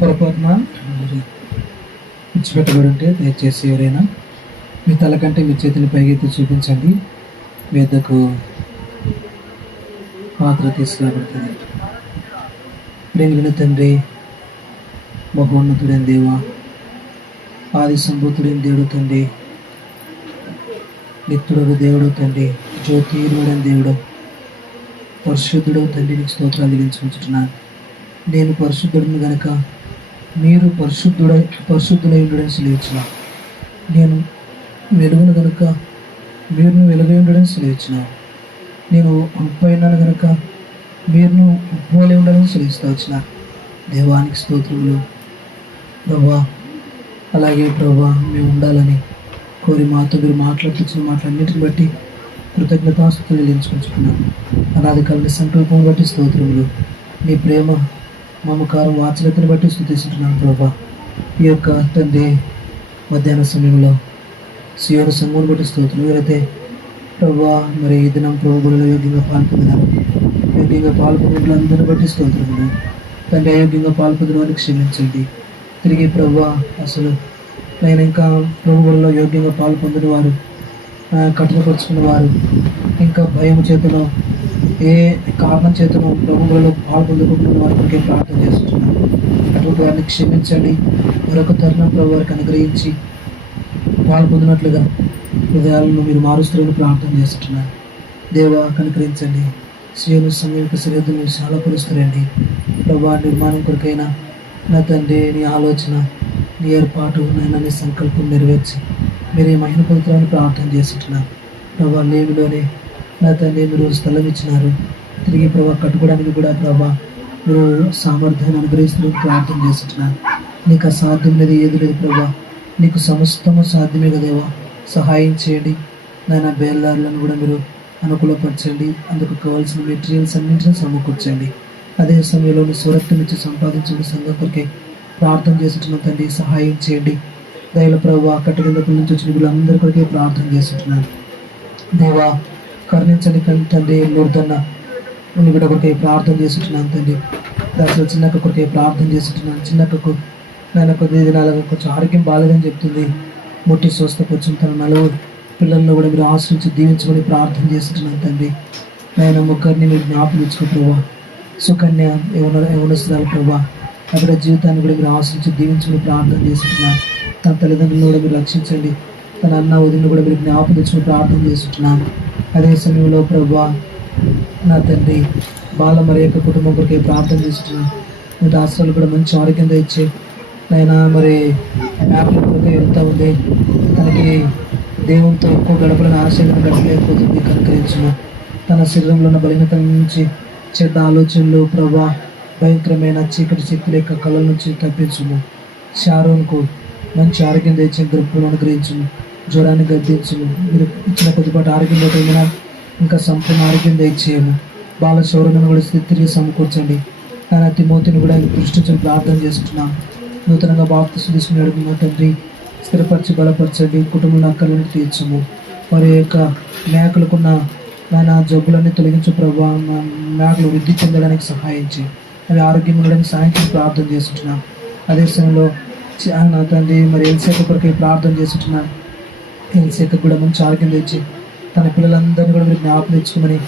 పొరపాటున విడిచిపెట్టబడి ఉంటే దయచేసి ఎవరైనా మీ తల కంటే మీ చేతిని పైకెత్తి చూపించండి. మీ వద్దకు పాత్ర తీసుకురాబడుతుంది. ప్రేమిన తండ్రి, మహోన్నతుడైన దేవా, ఆది సంభూతుడైన దేవుడు తండ్రి, నిత్యుడగు దేవుడు తండ్రి, జ్యోతిర్ముడైన దేవుడు, పరిశుద్ధుడు తండ్రి, నీకు స్తోత్రాలు చెల్లించుకుంటున్నాను. నేను పరిశుద్ధుడిని గనక మీరు పరిశుద్ధులై ఉండడం సెలవిచ్చిన, నేను వెలుగును గనుక మీరును వెలుగై ఉండడం సెలవిచ్చినావు. నేను పైన కనుక మీరును పోలి ఉండడం సెలవిస్తూ వచ్చిన దేవానికి స్తోత్రములు ప్రభా. అలాగే ప్రభా మేము ఉండాలని కోరి మాతో మీరు మాట్లాడుతున్న మాటలన్నింటిని బట్టి కృతజ్ఞతాస్తుతులు చెల్లించుకుంటున్నాను. అనాది కాలని సంకల్పం బట్టి స్తోత్రములు. నీ ప్రేమ మమకారం వాత్సల్యతను బట్టి స్తుతిస్తున్నాను ప్రభా. ఈ యొక్క తండ్రి మధ్యాహ్న సమయంలో సియోను సంఘం బట్టి స్తోత్రం. ఎవరైతే ప్రభా మరి ఈ దినం ప్రభు బలిలో యోగ్యంగా పాల్పొందినారు, యోగ్యంగా పాల్పొందిన అందరిని బట్టి స్తోత్రములు తండ్రి. అయోగ్యంగా పాల్పొందిన వారిని క్షమించండి. తిరిగి ప్రభా అసలు నేను ఇంకా ప్రభు బలిలో యోగ్యంగా పాల్పొందిన వారు, కఠినపరుచుకున్న వారు, ఇంకా భయం చేతనో ఏ కారణం చేతనో ప్రభువులలో పాల్పొందుకుంటున్న వారి కొరకే ప్రార్థన చేస్తున్నాను. అటువంటి వారిని క్షమించండి. మరొక తరుణం ప్రభు వారికి అనుగ్రహించి పాల్పొందినట్లుగా హృదయాలను మీరు మారుస్తారని ప్రార్థన చేస్తున్నాను. దేవా కనుకరించండి. సియోను సంఘం యొక్క సరిహద్దును విశాలపరుస్తారండి ప్రభా. నిర్మాణం కొరకైనా నా తండ్రి నీ ఆలోచన, నీ ఏర్పాటు, నైనా నీ సంకల్పం నెరవేర్చి మీరే మహిమ పొందుతారని ప్రార్థన చేస్తున్నాను ప్రభా. లేమిలోనే నా తండ్రి మీరు స్థలం ఇచ్చినారు. తిరిగి ప్రభా కట్టుకోవడానికి కూడా ప్రభా మీరు సామర్థ్యాన్ని అనుగ్రహిస్తున్న ప్రార్థన చేస్తున్నాను. నీకు అసాధ్యం లేదు, ఏది లేదు ప్రభా. నీకు సమస్తము సాధ్యమే కదేవా. సహాయం చేయండి నాయన. బేల్దారులను కూడా మీరు అనుకూలపరచండి. అందుకు కావాల్సిన మెటీరియల్స్ అన్నింటినీ సమకూర్చండి. అదే సమయంలో మీ స్వరక్తం ఇచ్చి సంపాదించండి. సంఘం కొరకే ప్రార్థన చేస్తున్న తండ్రి సహాయం చేయండి. దయల ప్రభా కట్టుకుందకుల నుంచి వచ్చిన వీళ్ళందరి కొరకే ప్రార్థన చేస్తున్నాను దేవా. కరుణించండి తండ్రి. లోడుతున్న నీ బిడ్డ కొరకే ప్రార్థన చేస్తున్నాను తండ్రి. దాంట్లో చిన్నక్క కొరకే ప్రార్థన చేస్తున్నాను. చిన్నక్కకు నేను కొద్ది దినాలుగా కొంచెం ఆరోగ్యం బాగాలేదని చెప్తుంది. ముట్టి స్వస్థపరిచిన తన నలుగురు పిల్లలను కూడా మీరు ఆశ్రయించి దీవించమని ప్రార్థన చేస్తున్నాను తండ్రి. నేను ముగ్గురిని మీరు జ్ఞాపకం ఇచ్చుకో ప్రభా. సుకన్య యవనస్తురాలు ప్రభా, అక్కడ జీవితాన్ని కూడా మీరు ఆశ్రయించి దీవించమని ప్రార్థన చేస్తున్నాను. తన తల్లిదండ్రులను కూడా మీరు రక్షించండి. తన అన్న వదిలిని కూడా మీరు జ్ఞాపకం తెచ్చుకుని ప్రార్థన చేస్తున్నాను. అదే సమయంలో ప్రభా నా తండ్రి బాలమరి యొక్క కుటుంబం కొరకే ప్రార్థన చేస్తున్నాను. మీ దాసరాలు కూడా మంచి ఆరోగ్యం ఇచ్చే నైనా మరి మ్యాప్ల కొరకే వెళ్తూ ఉంది. తనకి దేవునితో ఎక్కువ గడపలని ఆశయం గడపలేకపోతుంది. కనుకరించును. తన శరీరంలో ఉన్న బలహీనత నుంచి, చెడ్డ ఆలోచనలు ప్రభా, భయంకరమైన చీకటి శక్తుల యొక్క కళల నుంచి తప్పించుము. షారోన్కు మంచి ఆరోగ్యం తెచ్చి గృహను అనుగ్రహించుము. జ్వరాన్ని గద్దించుము. మీరు ఇచ్చిన కొద్దిపాటి ఆరోగ్యం ఏమైనా ఇంకా సంపూర్ణ ఆరోగ్యం దయచేయము. బాల శౌర్యను కూడా తిరిగి సమకూర్చండి. ఆయన తిమోతిని కూడా దృష్టించి ప్రార్థన చేస్తున్నాం. నూతనంగా బాప్తిసం తీసుకుని అడుగుతున్న తండ్రి స్థిరపరిచి బలపరచండి. కుటుంబంలో అక్కర్లను తీర్చము. వారి యొక్క మేకలకున్న నాయన జబ్బులన్నీ తొలగించు ప్రభావ. మేకలు వృద్ధి చెందడానికి సహాయం చేయి. అవి ఆరోగ్యం ఉండడానికి సాయంత్రం ప్రార్థన చేస్తున్నాం. అదే సమయంలో నా తండ్రి మరి ఎల్సేక కొరకే ప్రార్థన చేస్తున్నాను. ఎల్సేక కూడా మంచి ఆరోగ్యం తెచ్చి తన పిల్లలందరినీ కూడా మీరు జ్ఞాపకం తెచ్చుకోమని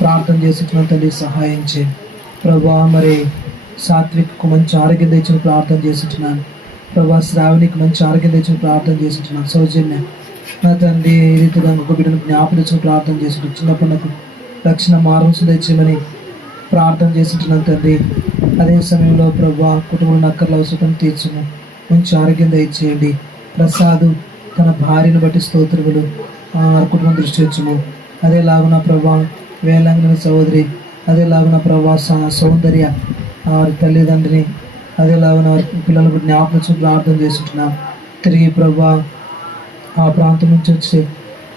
ప్రార్థన చేస్తున్నాను తండ్రి. సహాయం చేయి ప్రభా. మరి సాత్విక్కు మంచి ఆరోగ్యం తెచ్చిన ప్రార్థన చేస్తున్నాను ప్రభా. శ్రావణికి మంచి ఆరోగ్యం తెచ్చిన ప్రార్థన చేస్తున్నాను. సౌజన్య నా తండ్రి ఈ రీతిగా ఒక బిడ్డను జ్ఞాపకం తెచ్చిన ప్రార్థన చేస్తున్నాను. చిన్నప్పుడు నాకు రక్షణ మార్గం తెచ్చమని ప్రార్థన చేస్తున్నాను తండ్రి. అదే సమయంలో ప్రభా కుటుంబంలో అక్కర్ల అవసరం తీర్చము. మంచి ఆరోగ్యం దయచేయండి. ప్రసాదు తన భార్యను బట్టి స్తోత్రములు కుటుంబం దృష్టి వచ్చము. అదేలాగున ప్రభా వేలంగిన సహోదరి, అదేలాగున ప్రభా సౌందర్య వారి తల్లిదండ్రిని, అదేలాగున వారి పిల్లలకు జ్ఞాపకం ప్రార్థన చేస్తున్నాం. తిరిగి ప్రభా ఆ ప్రాంతం నుంచి వచ్చి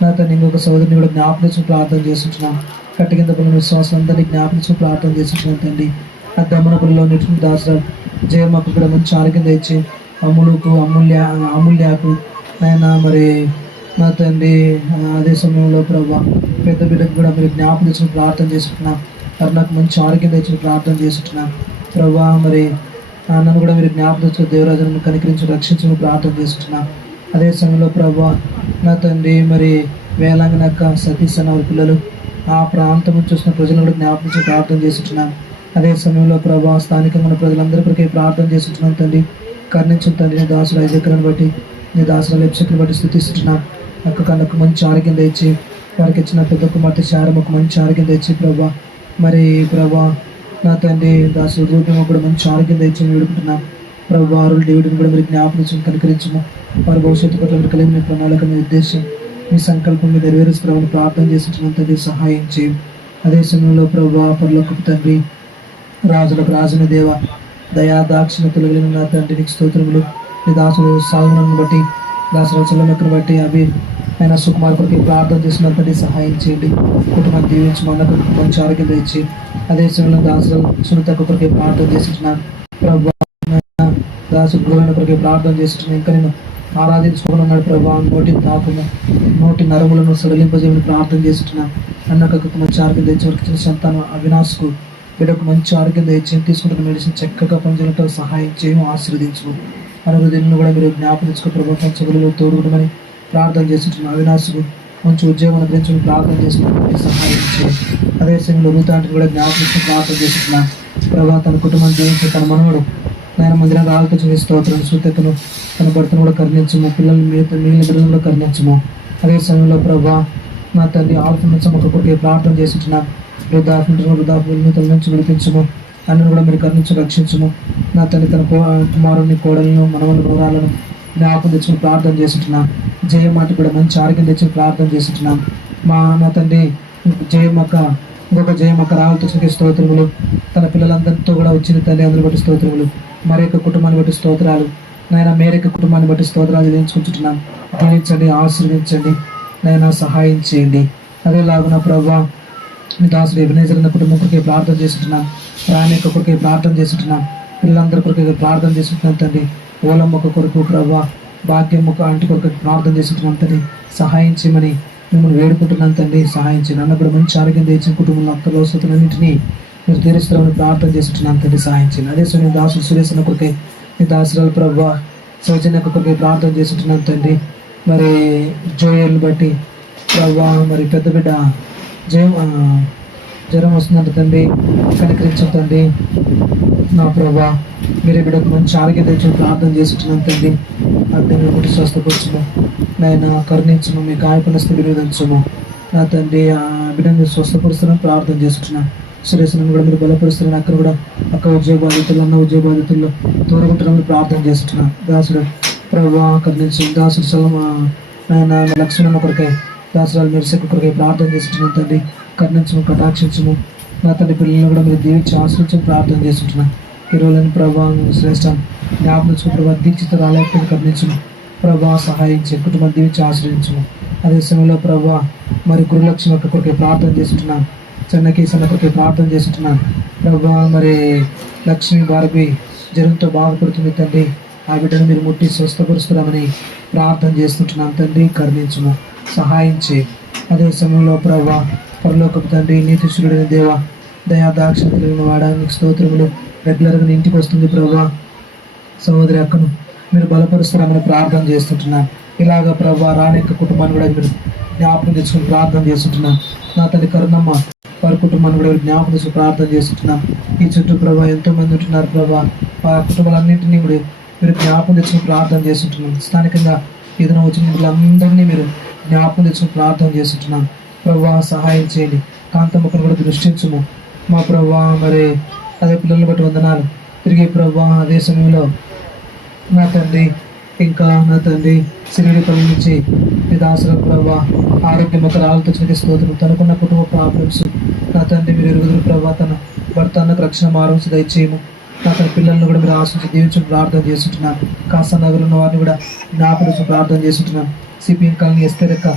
నా తను ఇంకొక సహోదరిని కూడా జ్ఞాపకం ప్రార్థన చేస్తున్నాం. కట్టి కింద పిల్లల విశ్వాసం అందరినీ జ్ఞాపకం ప్రార్థన చేస్తున్నాం తండ్రి. ఆ దమ్మనపురిలో నిట్టు దాసరాలు జయమ్మకు కూడా మంచి ఆరోగ్యం తెచ్చి అమ్ములకు అమూల్యకు ఆయన మరి నా తండ్రి అదే సమయంలో ప్రభా పెద్ద బిడ్డకు కూడా మీరు జ్ఞాపకం తెచ్చిన ప్రార్థన చేస్తున్నాం. నాకు మంచి ఆరోగ్యం తెచ్చిన ప్రార్థన చేస్తున్నాం ప్రభా. మరి నన్ను కూడా మీరు జ్ఞాపకం తెచ్చిన దేవరాజును కనికరించి రక్షించమని ప్రార్థన చేస్తున్నాం. అదే సమయంలో ప్రభా నా తండ్రి మరి వేలాంగనక్క సతీష్ అన్న వారి పిల్లలు ఆ ప్రాంతం చూసిన ప్రజలను కూడా జ్ఞాపకం ప్రార్థన చేస్తున్నాం. అదే సమయంలో ప్రభా స్థానికంగా ఉన్న ప్రజలందరికీ ప్రార్థన చేస్తున్నాం తండ్రి. కర్ణించిన తండ్రి నీ దాసుల ఐజకలను బట్టి, నీ దాసుల లెప్సకులను బట్టి స్థుతిస్తున్నాం. అక్క కన్నకు మంచి ఆరోగ్యం తెచ్చి వారికి ఇచ్చిన పెద్ద కుమార్తె శారమ్మకు మంచి ఆరోగ్యం తెచ్చి ప్రభా. మరి ప్రభా నా తండ్రి దాసుల రూపంలో కూడా మంచి ఆరోగ్యం తెచ్చి వేడుకుంటున్నాం ప్రభా. అరుల్ డేవిడ్ని కూడా మీరు జ్ఞాపకం కనికరించము. వారి భవిష్యత్తు పట్ల మీరు కలిగిన ప్రణాళిక మీ ఉద్దేశం మీ సంకల్పం మీద నెరవేరుస్తున్నామని ప్రార్థన చేస్తున్నాం తండ్రి, సహాయం చేయం. అదే సమయంలో ప్రభా పరలోకపు తండ్రి, రాజులకు రాజుని దేవ, దయా దాక్షిణ్యతలు కలిగిన నా తండ్రి నీకు స్తోత్రములు. నీ దాసులు సాగులను బట్టి, దాసుల చల్లమెక్కను బట్టి అవి ఆయన సుకుమార్ కొరకు ప్రార్థన చేసిన తండ్రి, సహాయం చేయండి. కుటుంబాన్ని దీవించి మనకు మంచి ఆరోగ్యం తెచ్చి, అదే సమయంలో దాసులు సునీత కొరకు ప్రార్థన చేస్తున్నాను ప్రభా. దాసులు గృహాల కొరకు ప్రార్థన చేస్తున్నాను. ఇంకా నేను ఆరాధించుకోనున్నాడు ప్రభా. నోటి తాకును, నోటి నరములను సడలింపజేయమని ప్రార్థన చేస్తున్నాను. అన్నకు మంచి ఆరోగ్యం తెచ్చి వరకు సంతానం అవినాష్కు బిడ్డకు మంచి ఆరోగ్యం తెచ్చి తీసుకుంటున్న మెడిసిన్ చక్కగా పనిచేయడంతో సహాయం చేయము, ఆశీర్వదించము. అనురుదిని కూడా మీరు జ్ఞాపకించుకో ప్రభావ, పంచగులలో తోడుగుడమని ప్రార్థన చేస్తున్నాను. అవినాష్కు మంచి ఉద్యోగం గురించి ప్రార్థన చేసుకుంటే సహాయం చేయండి. అదే సమయంలో రూతాంటిని కూడా జ్ఞాపకించుకుని ప్రార్థన చేస్తున్నాను ప్రభావ. తన కుటుంబాన్ని జీవించి తన మనవడు నేను మందిరం ఆలోచన స్తోత్రం, సూతకును తన భర్తను కూడా కరుణించము, పిల్లల్ని మిగిలిన బిడ్డలను కూడా కరుణించము. అదే సమయంలో ప్రభా నా తండ్రి ఆల్ఫను ఒక కొడుకు ప్రార్థన చేస్తున్నాను. వృద్ధాప్యులను తన నుంచి విడిపించము, అన్నను కూడా మీరు కరుణించి రక్షించము. నా తండ్రి తన కుమారుని కోడలను మనవని వివరాలను జ్ఞాపకం తెచ్చుకుని ప్రార్థన చేస్తున్నాను. జయమ్మకి కూడా మంచి ఆరోగ్యం తెచ్చుకుని ప్రార్థన చేస్తున్నాను. నా తండ్రి జయమ్మక్క ఇంకొక జయమ్మక్క రావులతో స్తోత్రములు. తన పిల్లలందరితో కూడా వచ్చిన తండ్రి అందరూ బట్టి స్తోత్రములు. మరి యొక్క కుటుంబాన్ని బట్టి స్తోత్రాలు నాయన, మేరొక కుటుంబాన్ని బట్టి స్తోత్రాలు చెల్లించుకుంటున్నాను. దీవించండి, ఆశీర్వదించండి నాయన, సహాయం చేయండి. అదేలాగున ప్రభా మీ దాసుడు ఎబెనేజర్ అన్న కుటుంబం కొరకే ప్రార్థన చేస్తున్నాను. రాణి యొక్క కొరకే ప్రార్థన చేస్తున్నాను. పిల్లలందరి కొరకే ప్రార్థన చేస్తున్నాను తండ్రి. ఓలమ్మొక్క కొరకు ప్రభా, భాగ్యం ఒక ఆంటీ కొరకు ప్రార్థన చేస్తున్నాను తండ్రి, సహాయం చేయమని మిమ్మల్ని వేడుకుంటున్నాను తండ్రి, సహాయం చేయండి. అన్న కూడా మంచి ఆరోగ్యం తెచ్చిన కుటుంబంలో అక్కలో వస్తున్నన్నింటినీ మీరు తీరుస్తామని ప్రార్థన చేస్తున్నాను తండ్రి, సహాయం చేయండి. అదే సమయం దాసుడు సురేష్ అన్న కొరకే మీ దాసురాలు ప్రభా సౌజన్య కొరకే ప్రార్థన చేస్తున్నాను తండ్రి. మరి జోయల్ని బట్టి ప్రభా, మరి పెద్ద బిడ్డ జ్వరం వస్తుందంట తండ్రి, కనికరించండి తండ్రి. నా ప్రభా మీరే బిడ్డకు మంచి ఆరోగ్యం తెచ్చి ప్రార్థన చేస్తున్నాను తండ్రి. అర్థం ఒకటి స్వస్థపరచము నాయన, కరుణించము, మీ గాయపడిన స్థితి విధించము. నా తండ్రి ఆ బిడ్డను స్వస్థపరుస్తున్నాను ప్రార్థన చేస్తున్నాను. సురేశ్వరం కూడా మీరు బలపరుస్తున్నాను. అక్కడ కూడా అక్క ఉద్యోగ బాధితులు, అన్న ఉద్యోగ బాధితుల్లో దూరగుంటున్నామని ప్రార్థన చేస్తున్నాను. దాసుడు ప్రభా కరుణించు. దాసుడు నాయన లక్ష్మణ కొరకై, దాసురాలు మెరిసెక్క కొరకై ప్రార్థన చేస్తున్నాను తండ్రి, కరుణించము, కటాక్షించము. నా తండ్రి పిల్లలను కూడా మీరు దీవించి ఆశ్రయించమని ప్రార్థన చేస్తున్నాను. ఈరోజు ప్రభా శ్రేష్ఠ జ్ఞాపకం ప్రభా, దీక్షిత రాలేకపోతే కరుణించము ప్రభా, సహాయం చేయ, కుటుంబాన్ని దీవించి ఆశ్రయించము. అదే సమయంలో ప్రభా మరి గురులక్ష్మి ఒక్క కొరకే ప్రార్థన చేస్తున్నాను. చెన్నకేశన్న కొరకే ప్రార్థన చేస్తున్నాను ప్రభా. మరి లక్ష్మి భారతి జ్వరంతో బాధపడుతుంది తండ్రి, ఆ బిడ్డను మీరు ముట్టి స్వస్థపరుస్తున్నామని ప్రార్థన చేస్తుంటున్నాను తండ్రి, కరుణించము, సహాయం చేయి. అదే సమయంలో ప్రభా పరలోకపు తండ్రి, నీతిశూరుడైన దేవ, దయా దాక్షిణ కలిగిన వాడానికి స్తోత్రములు. రెగ్యులర్గా నీ ఇంటికి వస్తుంది ప్రభా సహోదరి అక్కను మీరు బలపరుస్తారని ప్రార్థన చేస్తుంటున్నాను. ఇలాగ ప్రభా రాని యొక్క కుటుంబాన్ని కూడా మీరు జ్ఞాపకం తెచ్చుకుని ప్రార్థన చేస్తుంటున్నాను. నా తల్లి కరుణమ్మ వారి కుటుంబాన్ని కూడా జ్ఞాపకం తెచ్చుకుని ప్రార్థన చేస్తుంటున్నాను. ఈ చుట్టూ ప్రభా ఎంతోమంది ఉంటున్నారు ప్రభా, ఆ కుటుంబాలన్నింటినీ కూడా మీరు జ్ఞాపకం తెచ్చుకుని ప్రార్థన చేస్తుంటున్నాను. స్థానికంగా ఏదైనా వచ్చిన వీళ్ళందరినీ మీరు జ్ఞాపకం తెచ్చుకుని ప్రార్థన చేస్తుంటున్నాను ప్రభా, సహాయం చేయండి. కాంతమ్మకను కూడా దృష్టించము మా ప్రభా. మరి అదే పిల్లలు బట్టి వందనాలు. తిరిగి ప్రభా అదే సమయంలో నా తండ్రి ఇంకా నా తండ్రి సిరిడిపల్లి నుంచి మీ దాసుల ప్రభా ఆరోగ్యం ఒక రాళ్ళతో స్తోత్రం. తనకున్న కుటుంబ ప్రాబ్లమ్స్ నా తండ్రి మీరు ఎరుగుదురు ప్రభా, తన భర్త అన్నకు రక్షణ మారంస్ దయచేయము. నా తన పిల్లలను కూడా మీరు ఆశించి దీవించి ప్రార్థన చేస్తుంటున్నాను. కాసా నగర్ ఉన్న వారిని కూడా జ్ఞాపకం ప్రార్థన చేస్తుంటున్నాను. సిపిఎం కాలనీ ఎస్తేరక్క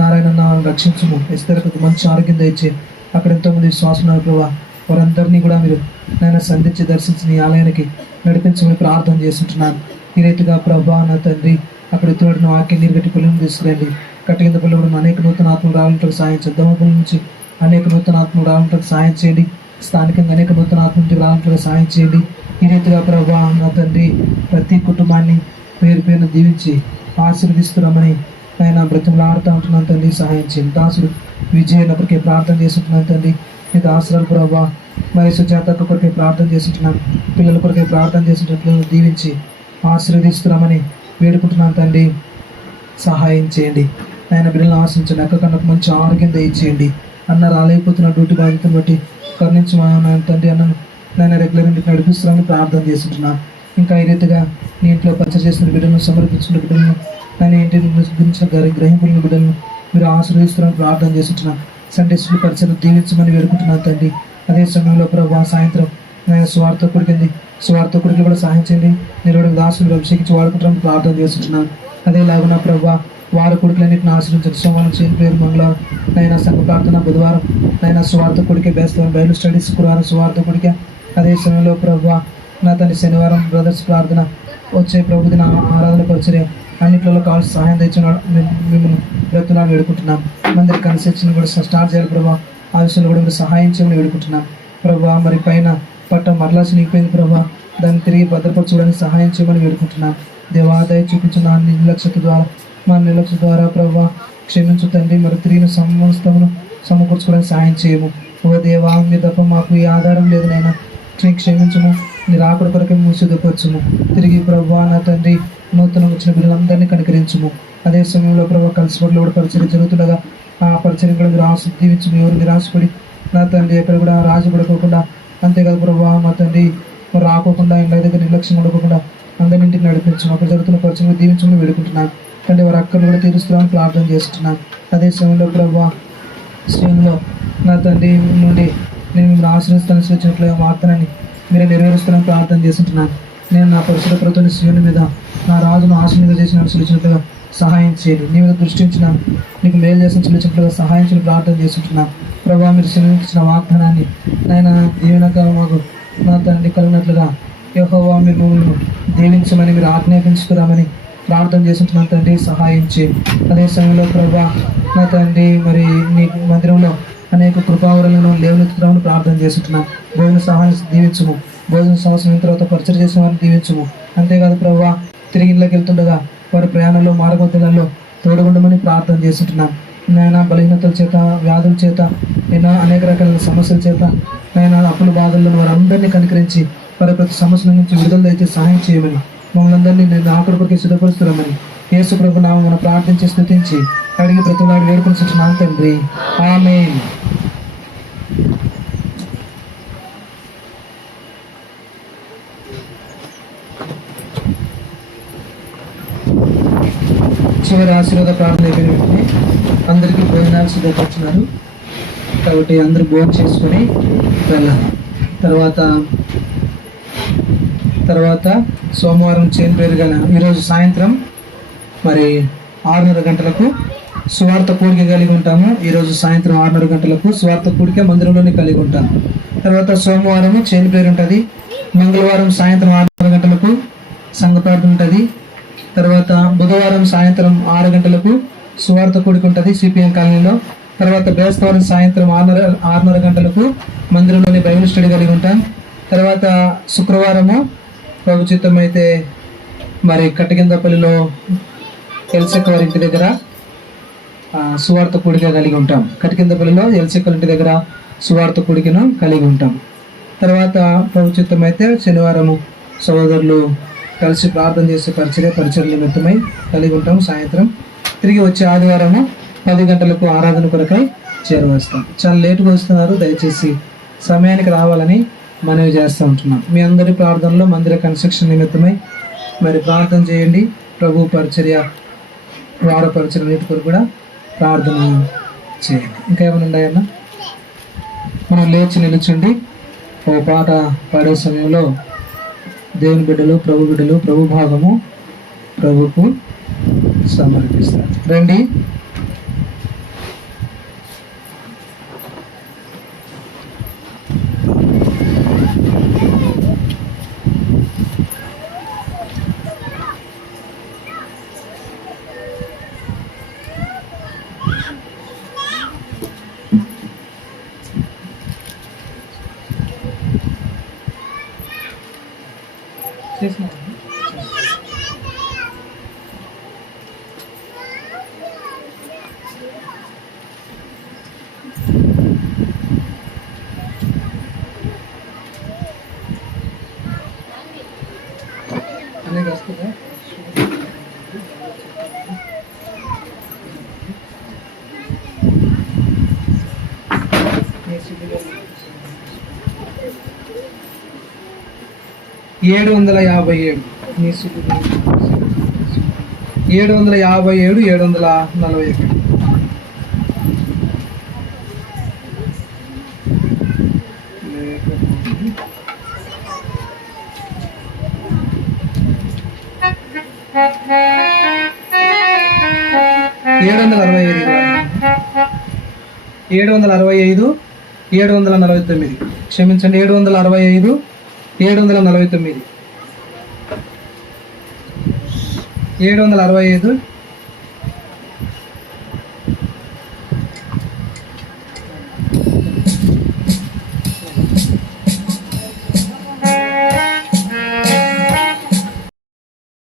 నారాయణ రక్షించము. ఎస్తేరక్కకు మంచి ఆరోగ్యం దయచే. అక్కడ ఎంతోమంది విశ్వాసం ప్రభా, వారందరినీ కూడా మీరు నేను సంధించి దర్శించి నీ ఆలయానికి నడిపించమని ప్రార్థన చేస్తుంటున్నాను. ఈ రీతిగా ప్రభా నా తండ్రి అక్కడ తోడిన వాక్యం నీరు గట్టి పిల్లలను తీసుకురండి. కట్టికింద పిల్లలు అనేక నూతన ఆత్మలు రావడానికి సాయం చేయండి. దమపుల నుంచి అనేక నూతన ఆత్మలు రావడానికి సాయం చేయండి. స్థానికంగా అనేక నూతన ఆత్మ నుంచి రావడానికి సాయం చేయండి. ఈ రీతిగా ప్రభా నా తండ్రి ప్రతి కుటుంబాన్ని పేరు పేరును దీవించి ఆశీర్వదిస్తున్నామని ఆయన బ్రతిమలాడుతూ ఉంటున్నాను తండ్రి, సహాయం చేయండి. దాసుడు విజయనప్పటికీ ప్రార్థన చేస్తుంటున్నాను తండ్రి. మీ దాసురాలు ప్రభా మరి సుజాత కొరకే ప్రార్థన చేస్తుంటున్నాను. పిల్లల కొరకే ప్రార్థన చేస్తుంటున్న పిల్లలను దీవించి ఆశీర్వదిస్తున్నామని వేడుకుంటున్నాను తండ్రి, సహాయం చేయండి. ఆయన బిడ్డలను ఆశించండి. అక్క కన్నా మంచి ఆరోగ్యం దయచేయండి. అన్న రాలేకపోతున్న డ్యూటీ బాధ్యతను బట్టి కరుణించి తండ్రి అన్నను నేను రెగ్యులర్ ఇంటికి నడిపిస్తున్నామని ప్రార్థన చేస్తుంటున్నాను. ఇంకా ఈ రీతిగా నీ ఇంట్లో పరిచయం చేస్తున్న బిడ్డలను సమర్పించుకున్న బిడ్డలను నేను ఇంటి గురించిన గ్రహింపులను బిడ్డలను మీరు ఆశీర్వదిస్తున్నాను ప్రార్థన చేస్తున్నాను. సండే స్కూల్ పరిచయం దీవించమని వేడుకుంటున్నాను తండ్రి. అదే సమయంలో ప్రభు సాయంత్రం నేను స్వార్థ కొడుకుని కూడా సహాయం చేయండి. నేను దాసులు అభిషేకించి వాడుకుంటాను ప్రార్థన చేస్తున్నాను. అదేలాగా నా ప్రభు వారి కొడుకులన్నింటిని ఆశ్రయించండి. సోమవారం చేయని పేరు మంగళవారం నైనా సంఘ ప్రార్థన, బుధవారం నైనా స్వార్థ కొడికే బేస్తవారం బైబిల్ స్టడీస్, శుక్రవారం స్వార్థ కొడికే. అదే సమయంలో ప్రభు నా తండ్రి శనివారం బ్రదర్స్ ప్రార్థన, వచ్చే ప్రభుది నా ఆరాధన పరిచర్య అన్నింటిలో కావాల్సిన సహాయం తెచ్చున్నాడు. మిమ్మల్ని బ్రతున్నాను వేడుకుంటున్నాం. మందిరి కన్స్ట్రక్షన్ కూడా స్టార్ట్ చేయాలి ప్రభావ. ఆ విషయంలో కూడా మీరు సహాయం చేయమని వేడుకుంటున్నాం ప్రభావ. మరి పైన పట్టం మరలా చినిగిపోయింది ప్రభావ, దాన్ని తిరిగి భద్రపరచుకోవడానికి సహాయం చేయమని వేడుకుంటున్నాం. దేవాదాయ చూపించిన మా నిర్లక్ష్య ద్వారా ప్రభావ క్షమించు తండ్రి. మరి తిరిగిన సమస్తమును సమకూర్చుకోవడానికి సహాయం చేయము. ఓ దేవా, మీరు తప్ప మాకు ఈ ఆధారం లేదు నైనా, క్షమించము. మీరు ఆకుడు కొరకే మూసిదపరచుము. తిరిగి ప్రభావ నా తండ్రి నూతన వచ్చిన బిడ్డలందరినీ కనికరించుము. అదే సమయంలో ప్రభావ కలిసిపడిలో కూడా పరిచయం జరుగుతుండగా ఆ పరిచయం కూడా మీరు దీవించము. ఎవరు నిరాశపడి నా తండ్రి ఎక్కడ కూడా రాజపడుకోకుండా, అంతేకాదు ప్రభావ మా తండ్రి రాకోకుండా ఇంటి దగ్గర నిర్లక్ష్యం ఉండకుండా అందరింటికి నడిపించము. అక్కడ జరుగుతున్న పరిచయం దీవించమని వేడుకుంటున్నాను తండ్రి. వారి అక్కలు కూడా తీరుస్తున్నాను ప్రార్థన చేస్తున్నాను. అదే సమయంలో ప్రభావ శ్రేణిలో నా తండ్రి నుండి నేను మిమ్మల్ని ఆశ్రయిస్తాను సూచించట్లుగా వార్తనని మీరు నెరవేరుస్తానని ప్రార్థన చేస్తుంటున్నాను. నేను నా పరిశుద్ధ ప్రభుత్వ శివుని మీద నా రాజును ఆశీర్వాద చేసిన సూచించినట్లుగా సహాయం చేయండి. నీ మీద దృష్టించినాను, నీకు మేలు చేసిన సూచించినట్లుగా సహాయం చేయని ప్రార్థన చేస్తుంటున్నాను ప్రభావ. మీరు ఇచ్చిన వాగ్దానాన్ని నాయన దీవెనక మాకు నా తండ్రి కలిగినట్లుగా యెహోవా మీరు మమ్మల్ని దీవించమని మీరు ఆజ్ఞాపించుకురామని ప్రార్థన చేస్తుంటున్నాను తండ్రి. సహాయం చేయండి. అదే సమయంలో ప్రభా నా తండ్రి మరి నీ మందిరంలో అనేక కృపావరాలను లేవనెత్తుతామని ప్రార్థన చేస్తుంటున్నాను. భోజన సహాయం దీవించము. భోజన సంవత్సరం తర్వాత పరిచయం చేసిన వారిని దీవించము. అంతేకాదు ప్రభా తిరిగి ఇళ్ళకి వెళ్తుండగా వారి ప్రయాణంలో మార్గమధ్యాలలో తోడుగుండమని ప్రార్థన చేస్తుంటున్నాను. నాయన బలహీనతల చేత, వ్యాధుల చేత, నేను అనేక రకాల సమస్యల చేత నాయన అప్పుల బాధల్లో వారందరినీ కనికరించి వారి ప్రతి సమస్యల నుంచి విడుదల దయచేసి సహాయం చేయమని మమ్మల్ని అందరినీ నేను ఆకలిపరికి సిద్ధపరుస్తున్నామని యేసు ప్రభు నామమున మనం ప్రార్థించి స్తుతించి అడిగి ప్రతివాడు వేడుకొని తండ్రి. ఆమేన్. చివరి ఆశీర్వాద ప్రార్థన అయిపోయిన వెంటనే అందరికీ భోజనాలు సిద్ధపరుచున్నారు కాబట్టి అందరూ భోజనం చేసుకొని వెళ్ళాలి. తర్వాత సోమవారం చేయని పేరు గల ఈరోజు సాయంత్రం మరి 6:30 గంటలకు స్వార్థ కూడిక కలిగి ఉంటాము. ఈరోజు సాయంత్రం 6:30 గంటలకు స్వార్థ కూడిక మందిరంలోనే కలిగి ఉంటాము. తర్వాత సోమవారము చేయని పేరు ఉంటుంది. మంగళవారం సాయంత్రం 6:30 గంటలకు సంఘ ప్రార్థన ఉంటుంది. తర్వాత బుధవారం సాయంత్రం 6 గంటలకు స్వార్థ కూడిక ఉంటుంది సిపిఎం కాలనీలో. తర్వాత బేస్తవారం సాయంత్రం 6:30 గంటలకు మందిరంలోని బైబిల్ స్టడీ కలిగి ఉంటాం. తర్వాత శుక్రవారము ప్రభు చిత్తం అయితే మరి కట్టకిందపల్లిలో ఎల్సెక్క వారి ఇంటి దగ్గర సువార్త కూడిక కలిగి ఉంటాం. కట్టకిందపల్లిలో ఎల్సెక్క ఇంటి దగ్గర సువార్త కూడికను కలిగి ఉంటాం. తర్వాత ప్రభు చిత్తం అయితే శనివారము సహోదరులు కలిసి ప్రార్థన చేసే పరిచర్య నిమిత్తమై కలిగి ఉంటాం సాయంత్రం. తిరిగి వచ్చే ఆదివారము 10 గంటలకు ఆరాధన కొరకై చేరవస్తాం. చాలా లేటుగా వస్తున్నారు, దయచేసి సమయానికి రావాలని మనవి చేస్తూ ఉంటున్నాం. మీ అందరి ప్రార్థనలో మందిర కన్స్ట్రక్షన్ నిమిత్తమై మరి ప్రార్థన చేయండి. ప్రభు పరిచర్య, వార పరిచర్య నీటి కొరకు కూడా ప్రార్థన చేయండి. ఇంకా ఏమైనా ఉన్నాయన్నా? మనం లేచి నిలుచుండి ఓ పాట పాడే సమయంలో దేవుని బిడ్డలు, ప్రభు భాగము ప్రభుకు సమర్పిస్తారు. రండి. అనేది వస్తుందా? 757 మీ 757 741 765 749 క్షమించండి 765 749 765